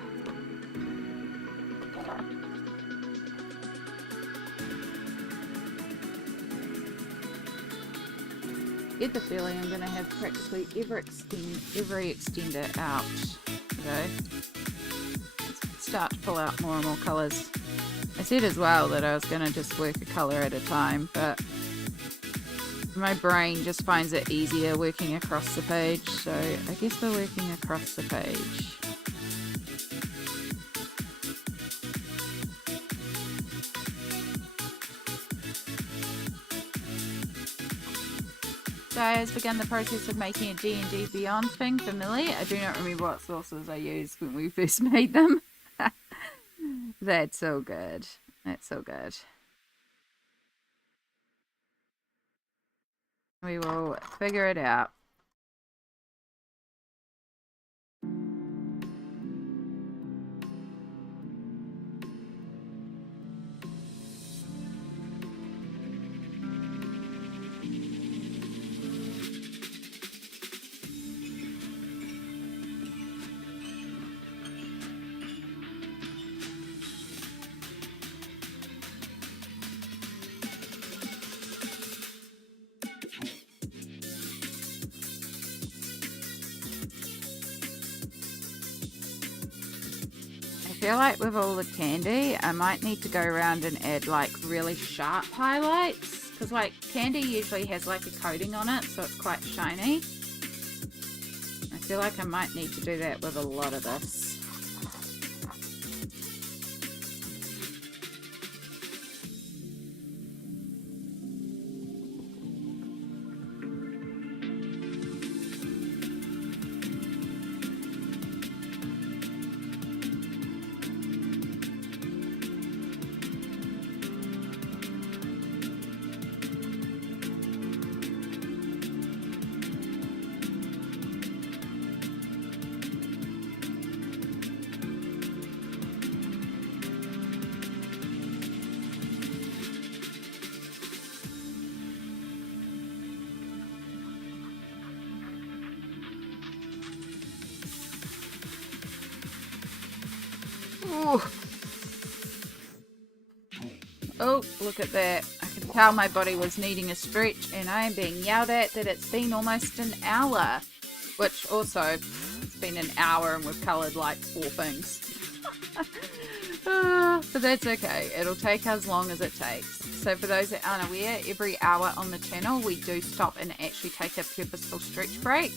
Get the feeling I'm going to have practically every extender out today. Let's start to pull out more and more colours. I said as well that I was going to just work a colour at a time, but my brain just finds it easier working across the page, so I guess we're working across the page. Guys, began the process of making a D&D Beyond thing for Millie. I do not remember what sauces I used when we first made them. That's so good. That's so good. We will figure it out. I feel like with all the candy, I might need to go around and add like really sharp highlights, because like candy usually has like a coating on it, so it's quite shiny. I feel like I might need to do that with a lot of this. Ooh. Oh, look at that. I can tell my body was needing a stretch, and I am being yelled at that it's been almost an hour. Which also, it's been an hour and we've coloured like 4 things. But that's okay. It'll take as long as it takes. So for those that aren't aware, every hour on the channel we do stop and actually take a purposeful stretch break.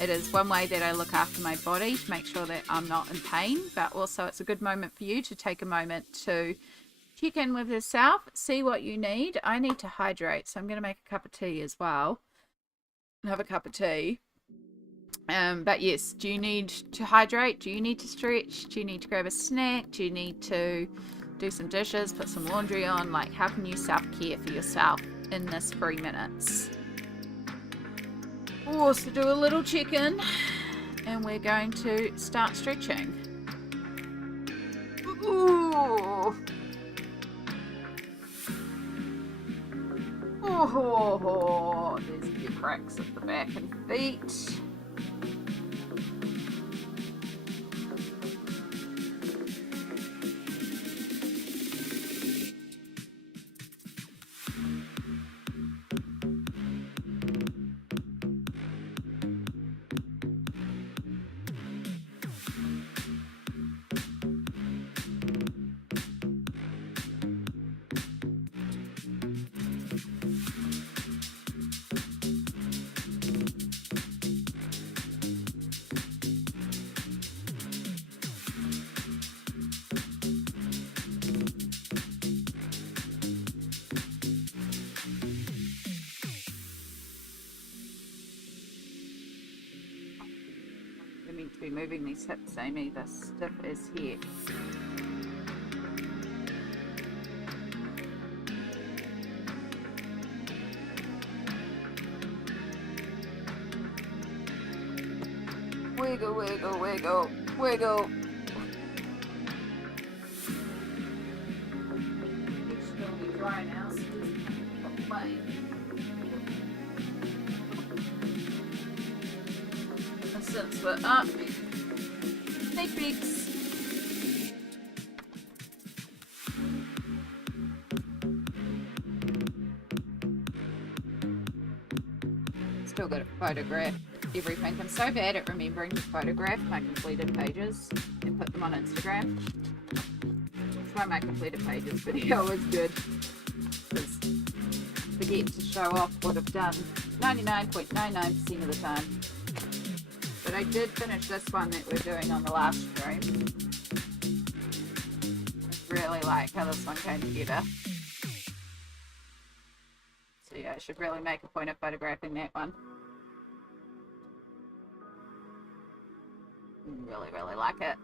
It is one way that I look after my body to make sure that I'm not in pain, but also it's a good moment for you to take a moment to check in with yourself, see what you need. I need to hydrate, so I'm going to make a cup of tea as well. Have a cup of tea. But yes, do you need to hydrate? Do you need to stretch? Do you need to grab a snack? Do you need to do some dishes, put some laundry on? Like, how can you self-care for yourself in this 3 minutes? We'll also do a little check-in, and we're going to start stretching. Ooh. Oh, there's a few cracks at the back and feet. be moving these hips, Amy. The stiff is here. Wiggle, wiggle, wiggle, wiggle. It's going to be dry now, so just play. And since we're up, sneak peeks. Still got to photograph everything. I'm so bad at remembering to photograph my completed pages and put them on Instagram. That's why my completed pages video is good, because I forget to show off what I've done 99.99% of the time. But I did finish this one that we're doing on the last stream. I really like how this one came together. So yeah, I should really make a point of photographing that one. Really, really like it.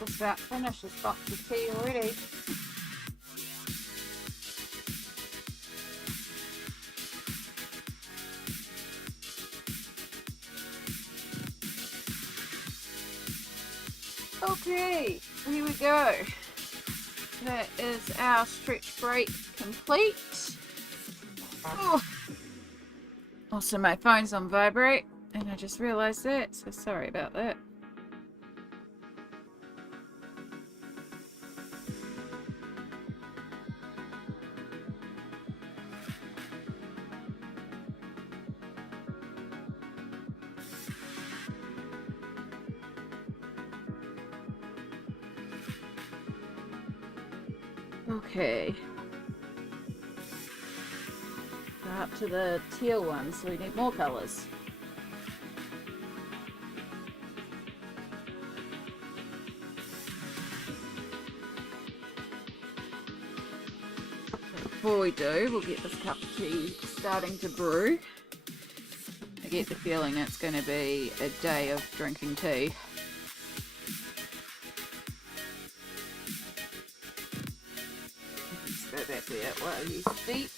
Just about finished this box of tea already. Okay, here we go. That is our stretch break complete. Oh. Also, my phone's on vibrate, and I just realised that, so sorry about that. Okay. We're up to the teal one, so we need more colours. Before we do, we'll get this cup of tea starting to brew. I get the feeling it's going to be a day of drinking tea. Go back there while you steep.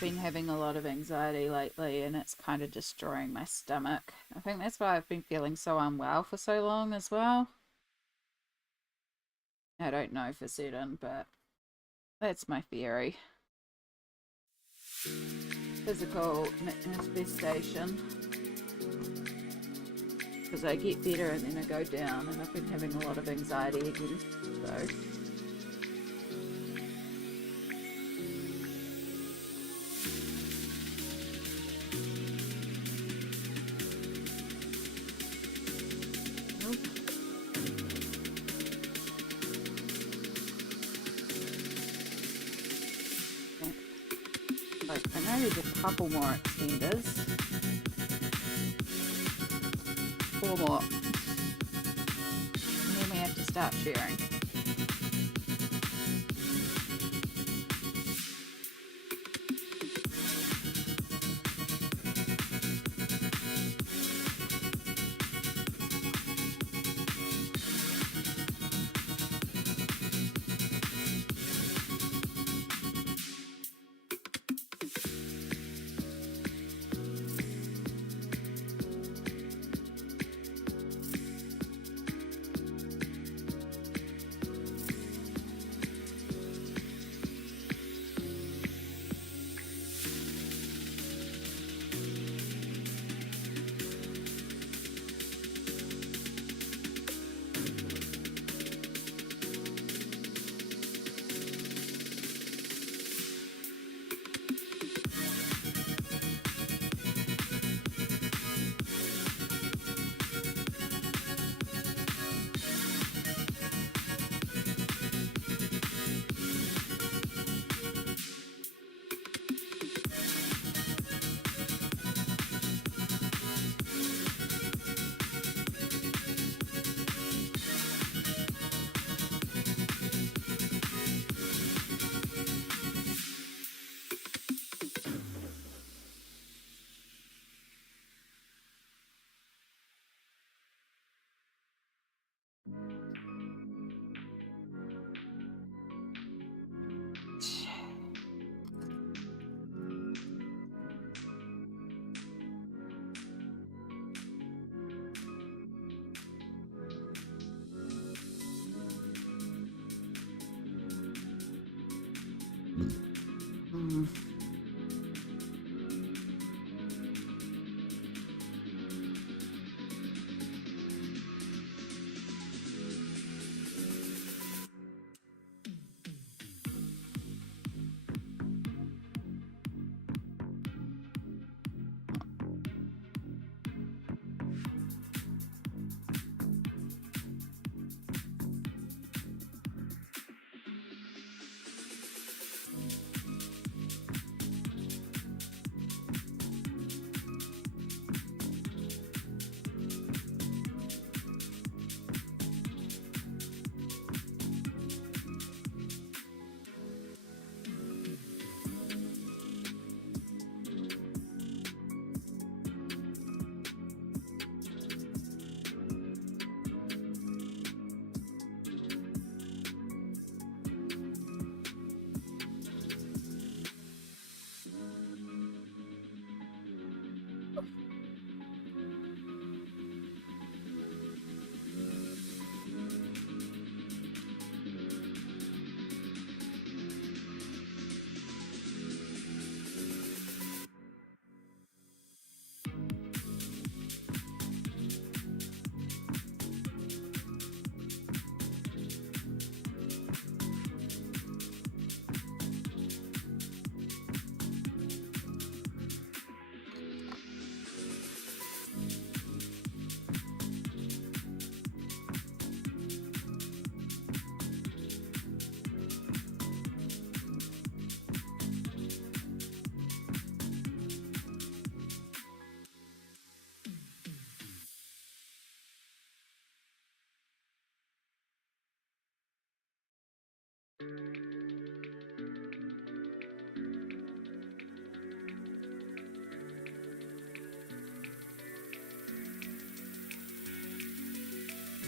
Been having a lot of anxiety lately, and it's kind of destroying my stomach. I think that's why I've been feeling so unwell for so long as well. I don't know for certain, but that's my theory. Physical manifestation. Because I get better and then I go down, and I've been having a lot of anxiety again, so... I know there's a couple more extenders. 4 more. And then we have to start sharing. Mm.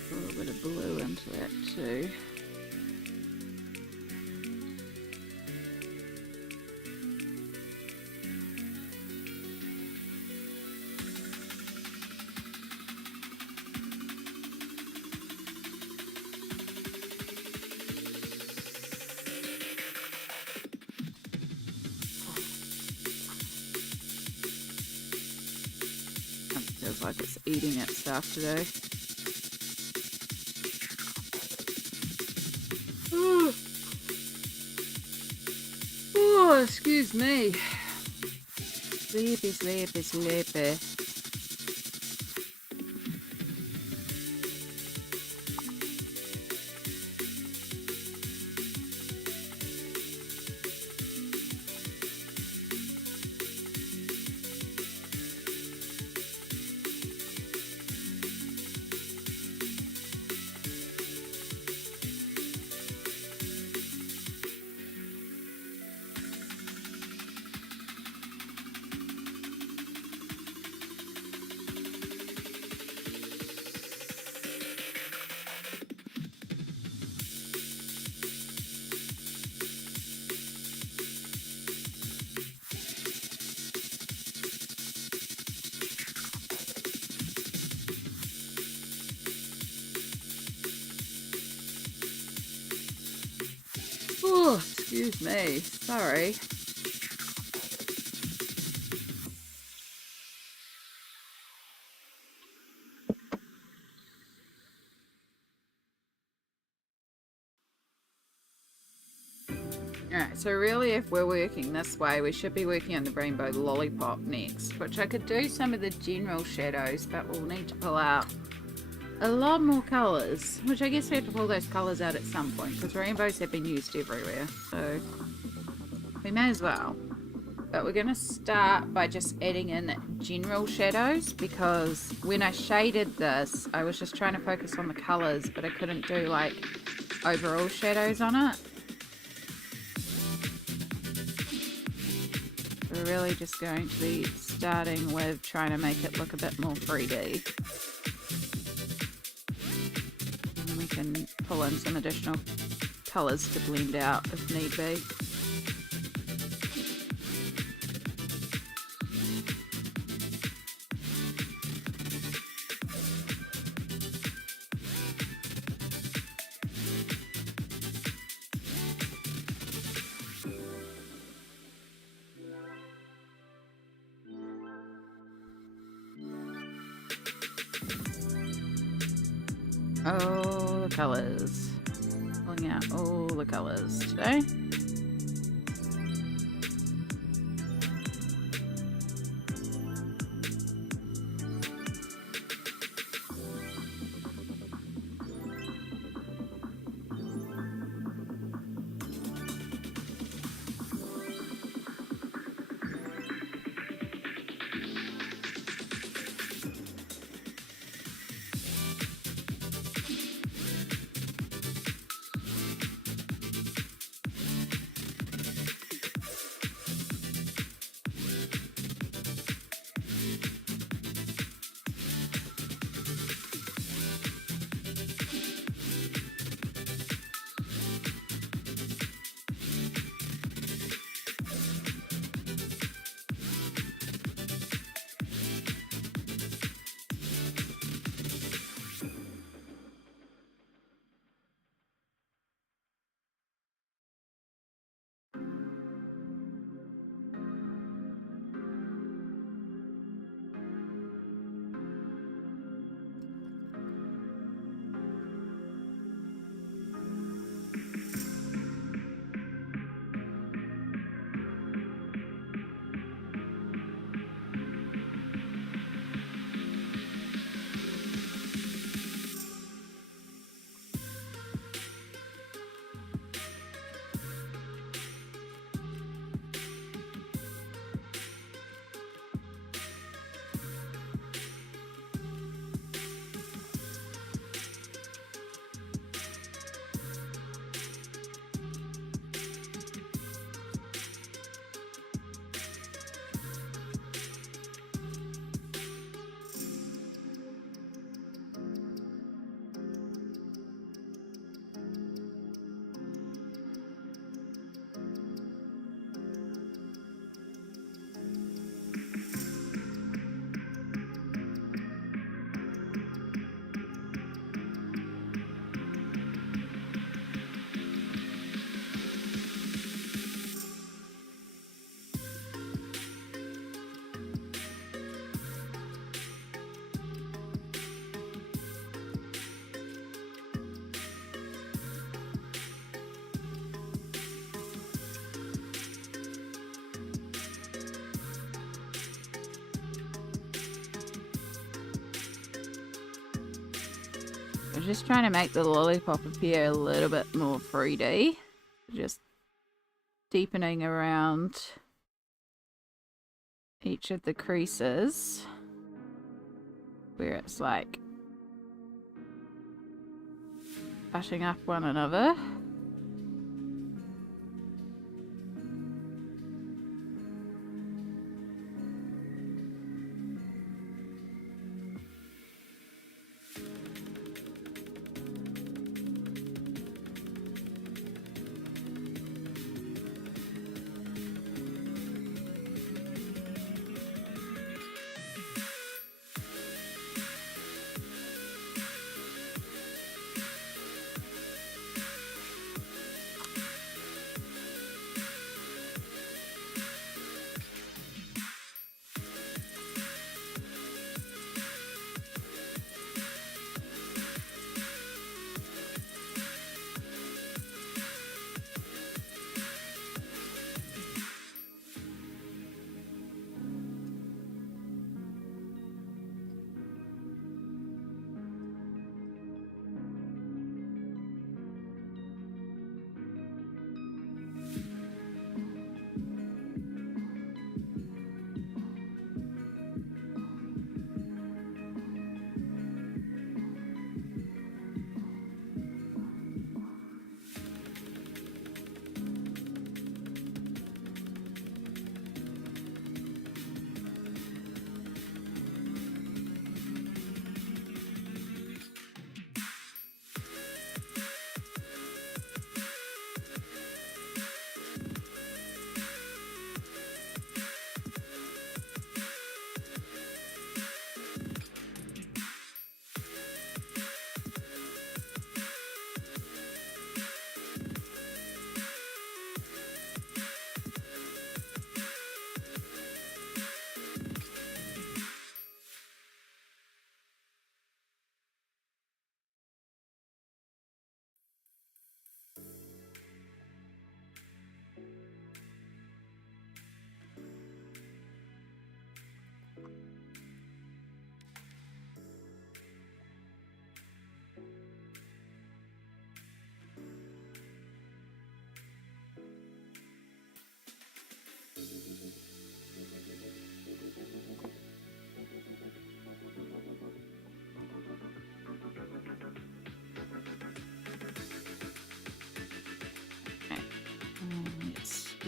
A little bit of blue into that too. It feels like it's eating itself today. Oh, excuse me. Sleepy, sleepy, sleepy. Oh, excuse me. Sorry. Alright, so really if we're working this way, we should be working on the rainbow lollipop next, which I could do some of the general shadows, but we'll need to pull out a lot more colours, which I guess we have to pull those colours out at some point, because rainbows have been used everywhere, so we may as well. But we're going to start by just adding in general shadows, because when I shaded this, I was just trying to focus on the colours, but I couldn't do like overall shadows on it. We're really just going to be starting with trying to make it look a bit more 3D. And we can pull in some additional colours to blend out if need be. all the colours. Pulling out all the colours today. I'm just trying to make the lollipop appear a little bit more 3D. Just deepening around each of the creases where it's like butting up one another.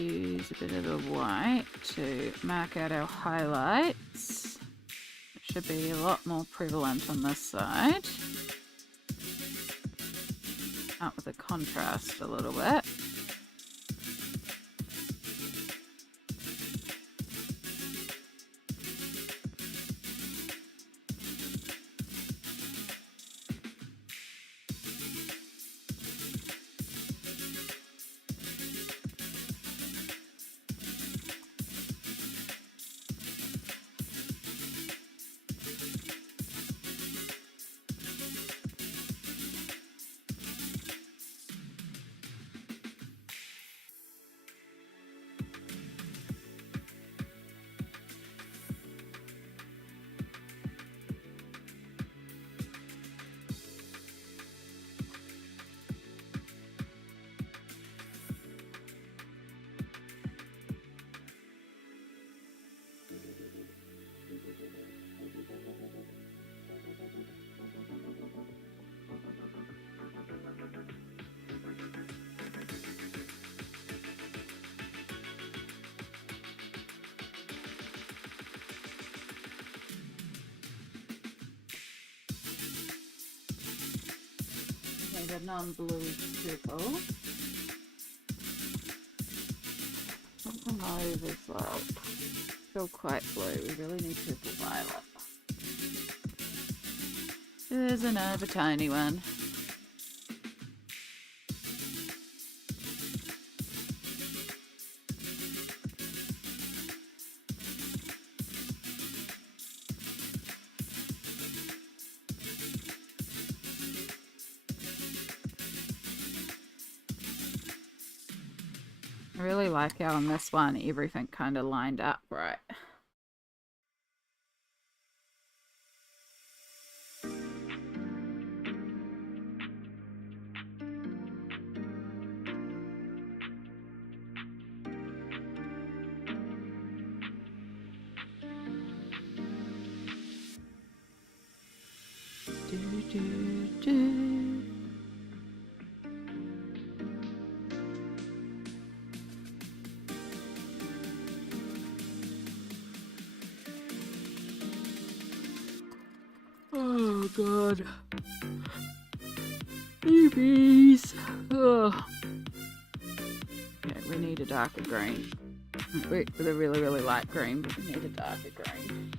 use a bit of the white to mark out our highlights. It should be a lot more prevalent on this side. Up with the contrast a little bit. The non-blue purple. The mauve is like still quite blue. We really need purple violet. There's another tiny one. I really like how on this one everything kind of lined up right. Oh god. Babies. Oh. Yeah, we need a darker green. With a really, really light green, but we need a darker green.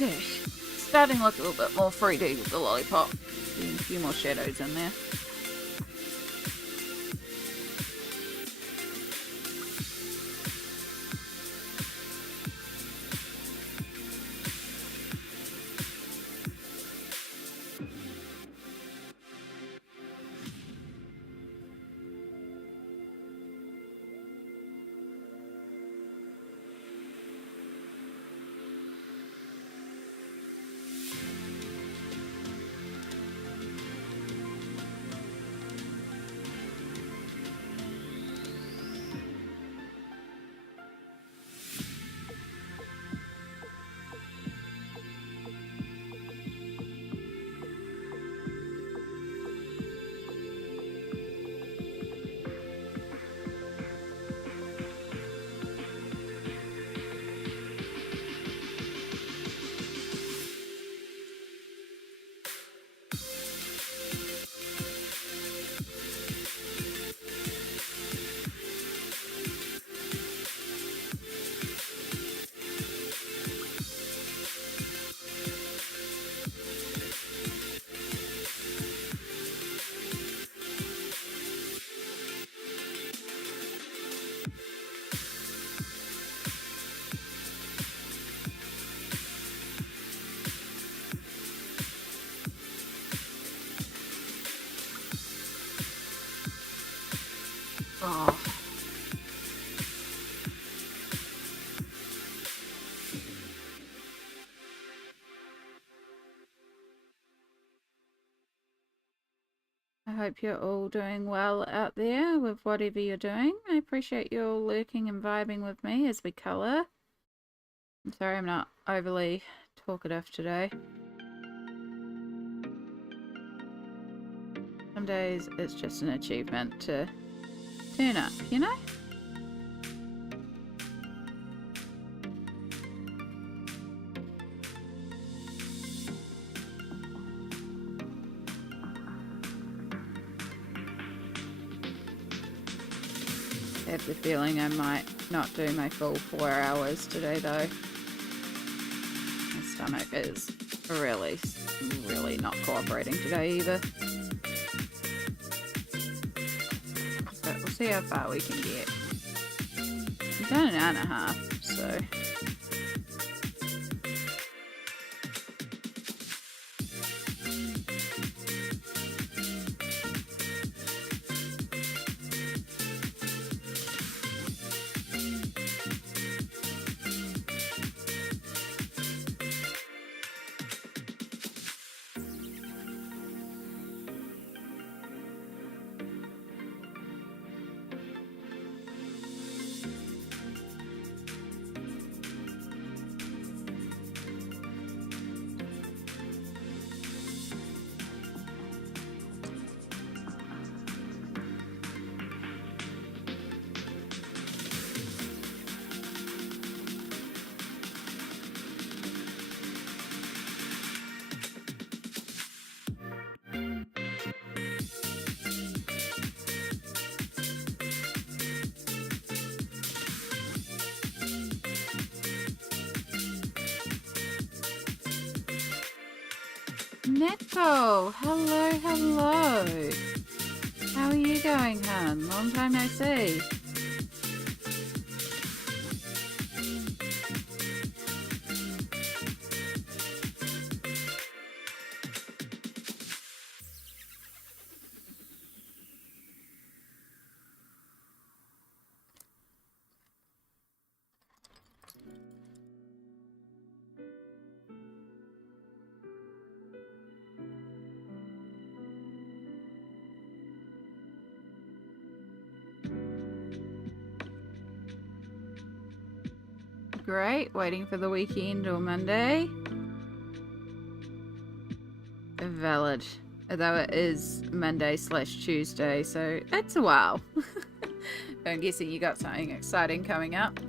Yeah. Starting to look a little bit more 3D with the lollipop. Getting a few more shadows in there. Oh. I hope you're all doing well out there with whatever you're doing. I appreciate you all lurking and vibing with me as we colour. I'm sorry I'm not overly talkative today. Some days it's just an achievement to turn up, you know? I have the feeling I might not do my full 4 hours today though. My stomach is really not cooperating today either. But we'll see how far we can get. We've done an hour and a half, so... Nelco, hello. How are you going, hun? Long time no see. Great, waiting for the weekend or Monday. Valid. Although it is Monday/Tuesday, so it's a while. I'm guessing you got something exciting coming up.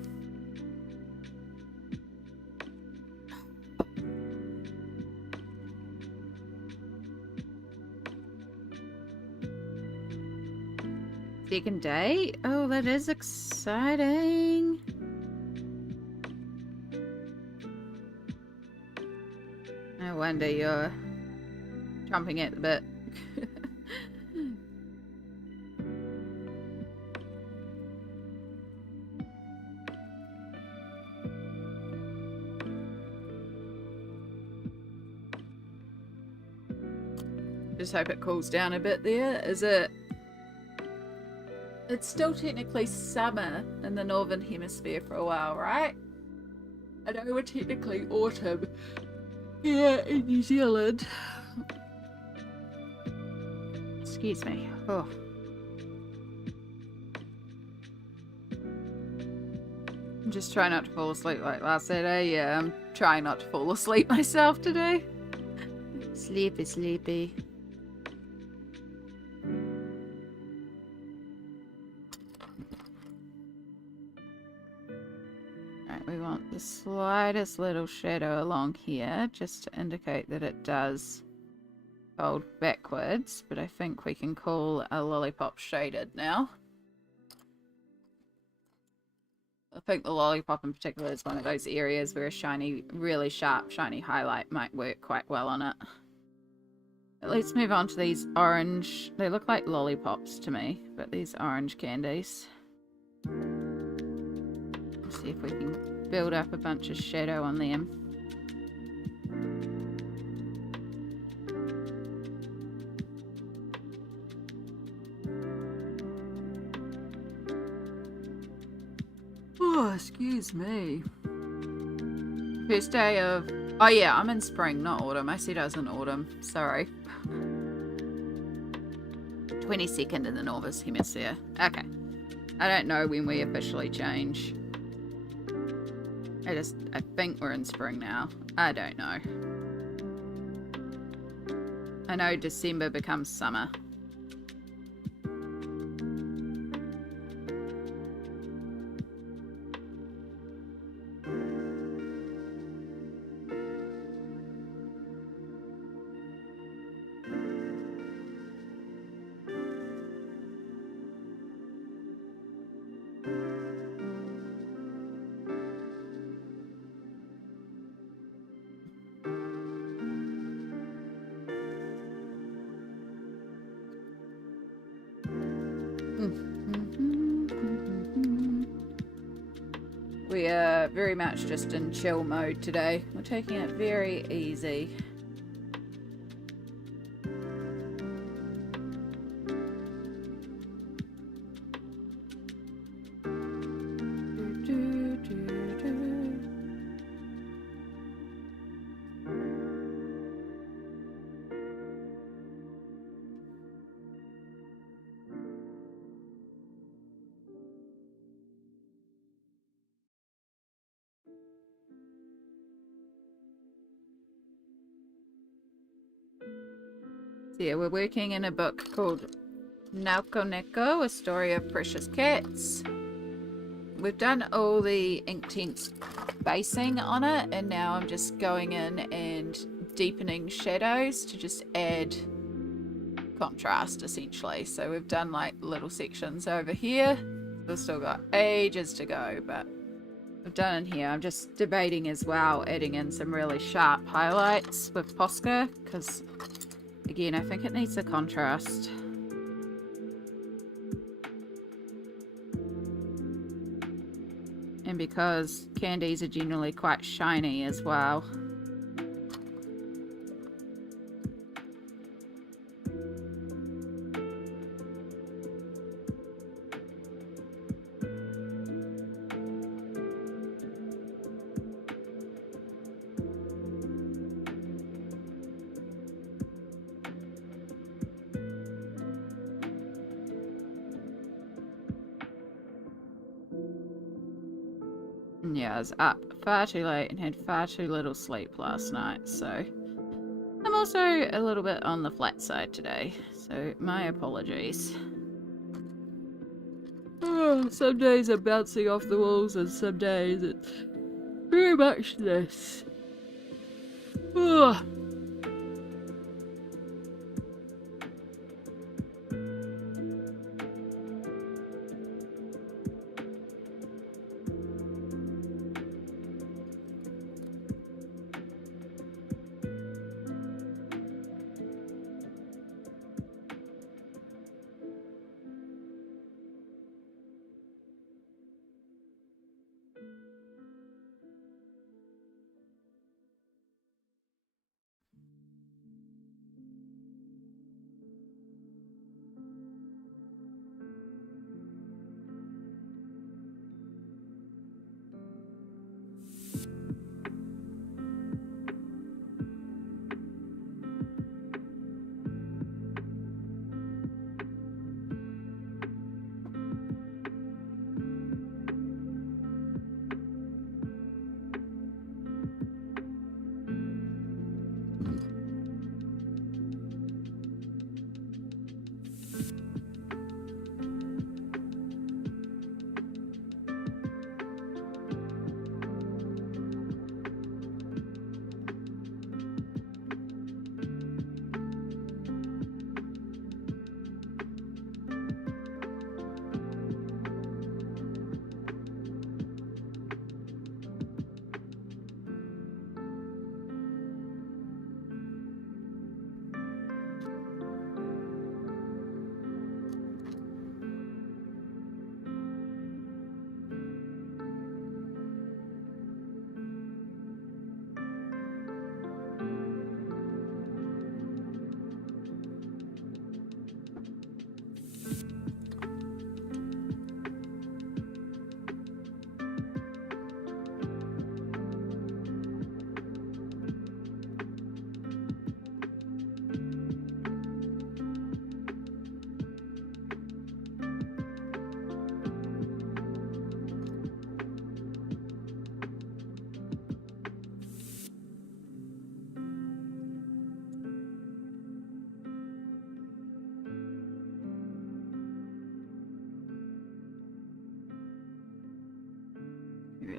Second day? Oh, that is exciting. No wonder you're chomping at the bit. Just hope it cools down a bit there. Is it? It's still technically summer in the northern hemisphere for a while, right? I know we're technically autumn here in New Zealand. Excuse me. Oh. I'm just trying not to fall asleep like last Saturday. Yeah, I'm trying not to fall asleep myself today. Sleepy, sleepy. Right, we want the slightest little shadow along here just to indicate that it does fold backwards, but I think we can call a lollipop shaded now. I think the lollipop in particular is one of those areas where a shiny, really sharp, shiny highlight might work quite well on it. But let's move on to these orange, they look like lollipops to me, but these orange candies. Let's see if we can build up a bunch of shadow on them. Oh, excuse me. First day of... Oh yeah, I'm in spring, not autumn. I said I was in autumn. Sorry. 22nd in the Northern Hemisphere. Okay. I don't know when we officially change. I think we're in spring now. I don't know. I know December becomes summer. We are very much just in chill mode today. We're taking it very easy. Yeah, we're working in a book called Nelco Neco, A Story of Precious Cats. We've done all the Inktense basing on it, and now I'm just going in and deepening shadows to just add contrast, essentially. So we've done like little sections over here. We've still got ages to go, but we've done in here. I'm just debating as well, adding in some really sharp highlights with Posca, because again, I think it needs the contrast. And because candies are generally quite shiny as well. Yeah, I was up far too late and had far too little sleep last night, so I'm also a little bit on the flat side today, so my apologies. Oh, some days I'm bouncing off the walls and some days it's very much this. Oh.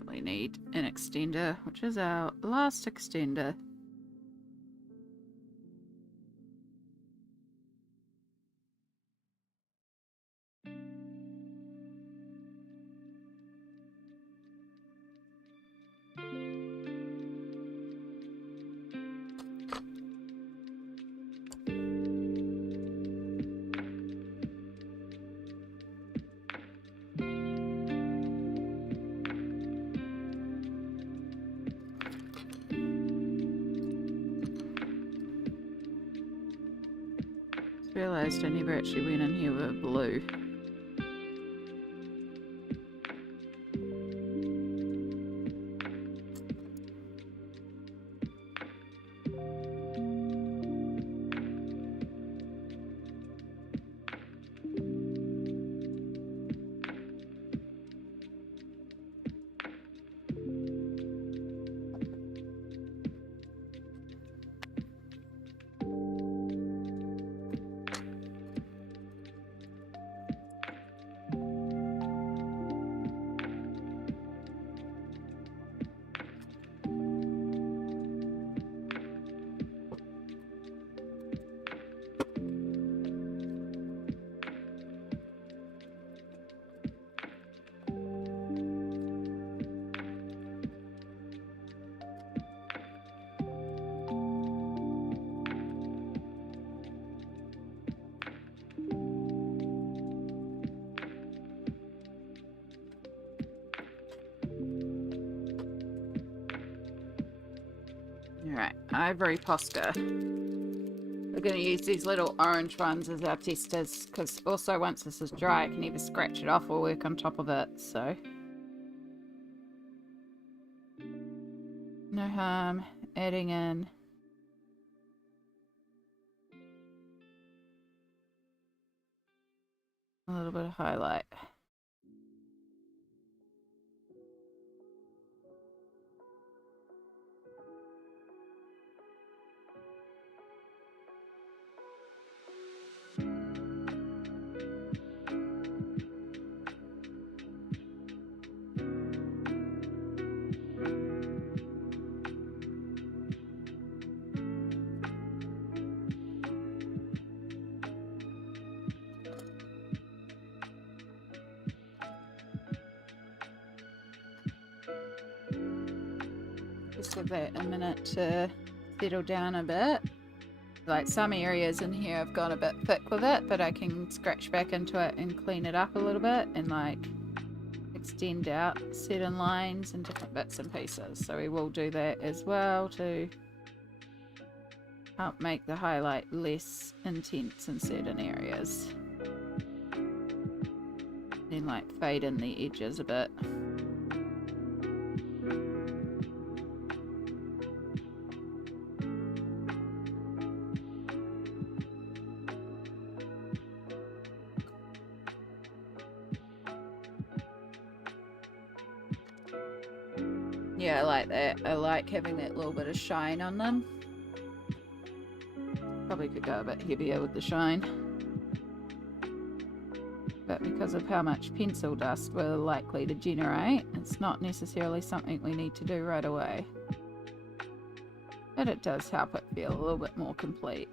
immediately need an extender, which is our last extender. Realised I never actually went in here with blue. Alright, Ivory Posca. We're going to use these little orange ones as our testers, because also once this is dry I can either scratch it off or work on top of it, so no harm adding in a little bit of highlight. Just give that a minute to settle down a bit. Like some areas in here I've gone a bit thick with it, but I can scratch back into it and clean it up a little bit and like extend out certain lines and different bits and pieces. So we will do that as well to help make the highlight less intense in certain areas. Then like fade in the edges a bit. Yeah, I like that. I like having that little bit of shine on them. Probably could go a bit heavier with the shine. But because of how much pencil dust we're likely to generate, it's not necessarily something we need to do right away. But it does help it feel a little bit more complete.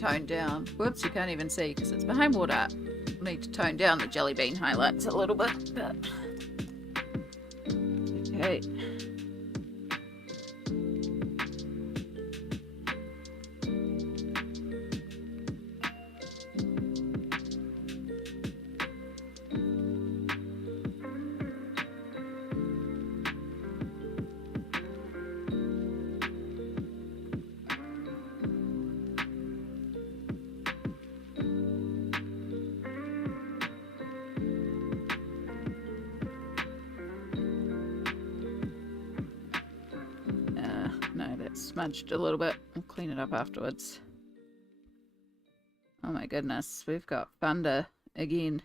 tone down. Whoops, you can't even see because it's behind water. I need to tone down the jelly bean highlights a little bit. But... okay. Smudged a little bit. I'll clean it up afterwards. Oh my goodness, we've got thunder again.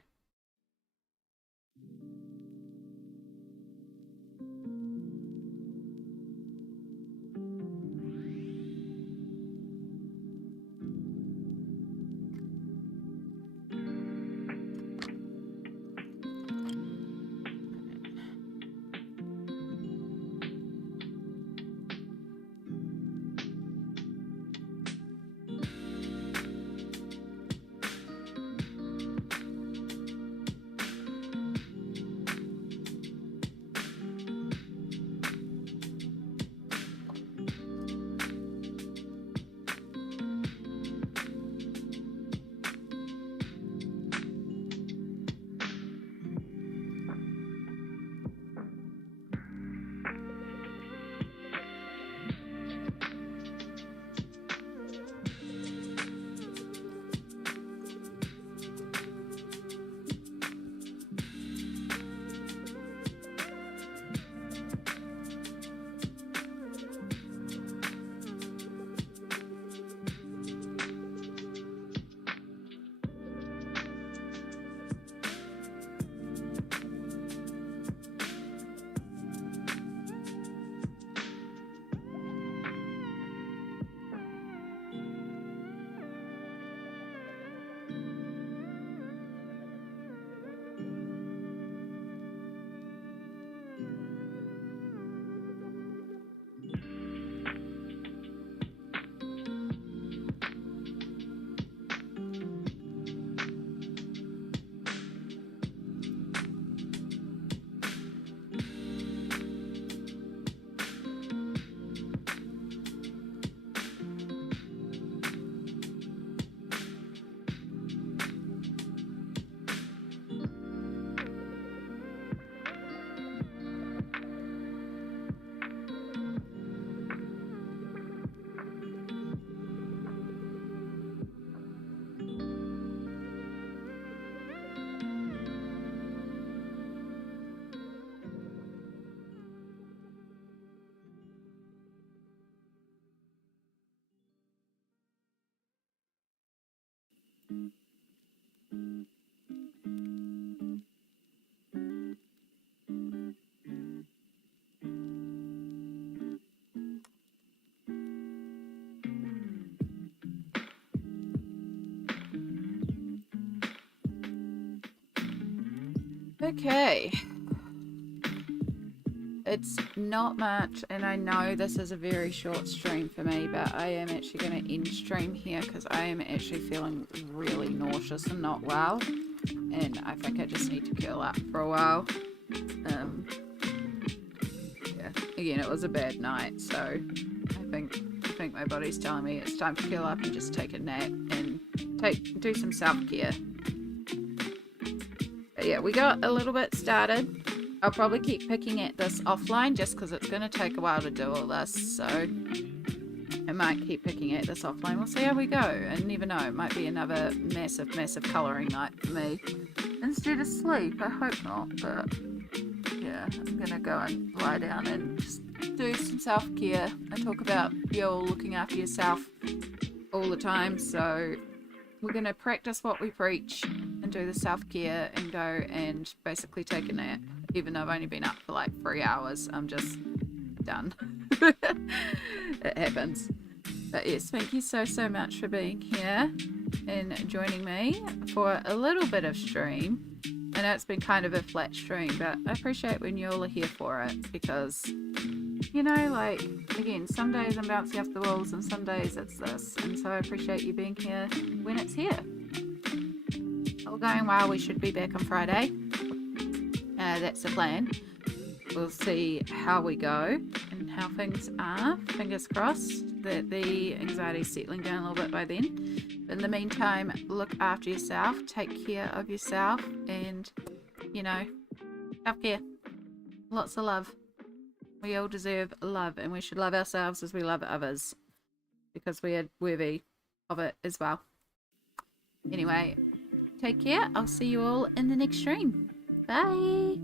Okay. It's not much, and I know this is a very short stream for me, but I am actually going to end stream here because I am actually feeling really nauseous and not well, and I think I just need to curl up for a while. Yeah, again, it was a bad night, so I think my body's telling me it's time to curl up and just take a nap and do some self-care. But yeah, we got a little bit started. I'll probably keep picking at this offline just because it's going to take a while to do all this, so I might keep picking at this offline. We'll see how we go. I never know, it might be another massive colouring night for me instead of sleep. I hope not, but yeah, I'm going to go and lie down and just do some self-care. I talk about you all looking after yourself all the time, so we're going to practice what we preach and do the self-care and go and basically take a nap. Even though I've only been up for like 3 hours, I'm just done. It happens. But yes, thank you so much for being here and joining me for a little bit of stream. I know it's been kind of a flat stream, but I appreciate when you all are here for it because you know, like, again, some days I'm bouncing off the walls and some days it's this. And so I appreciate you being here when it's here. All going well, we should be back on Friday. That's the plan. We'll see how we go and how things are. Fingers crossed that the anxiety's settling down a little bit by then. But in the meantime, look after yourself, take care of yourself, and, you know, self-care. Lots of love. We all deserve love, and we should love ourselves as we love others, because we are worthy of it as well. Anyway, take care. I'll see you all in the next stream. Bye.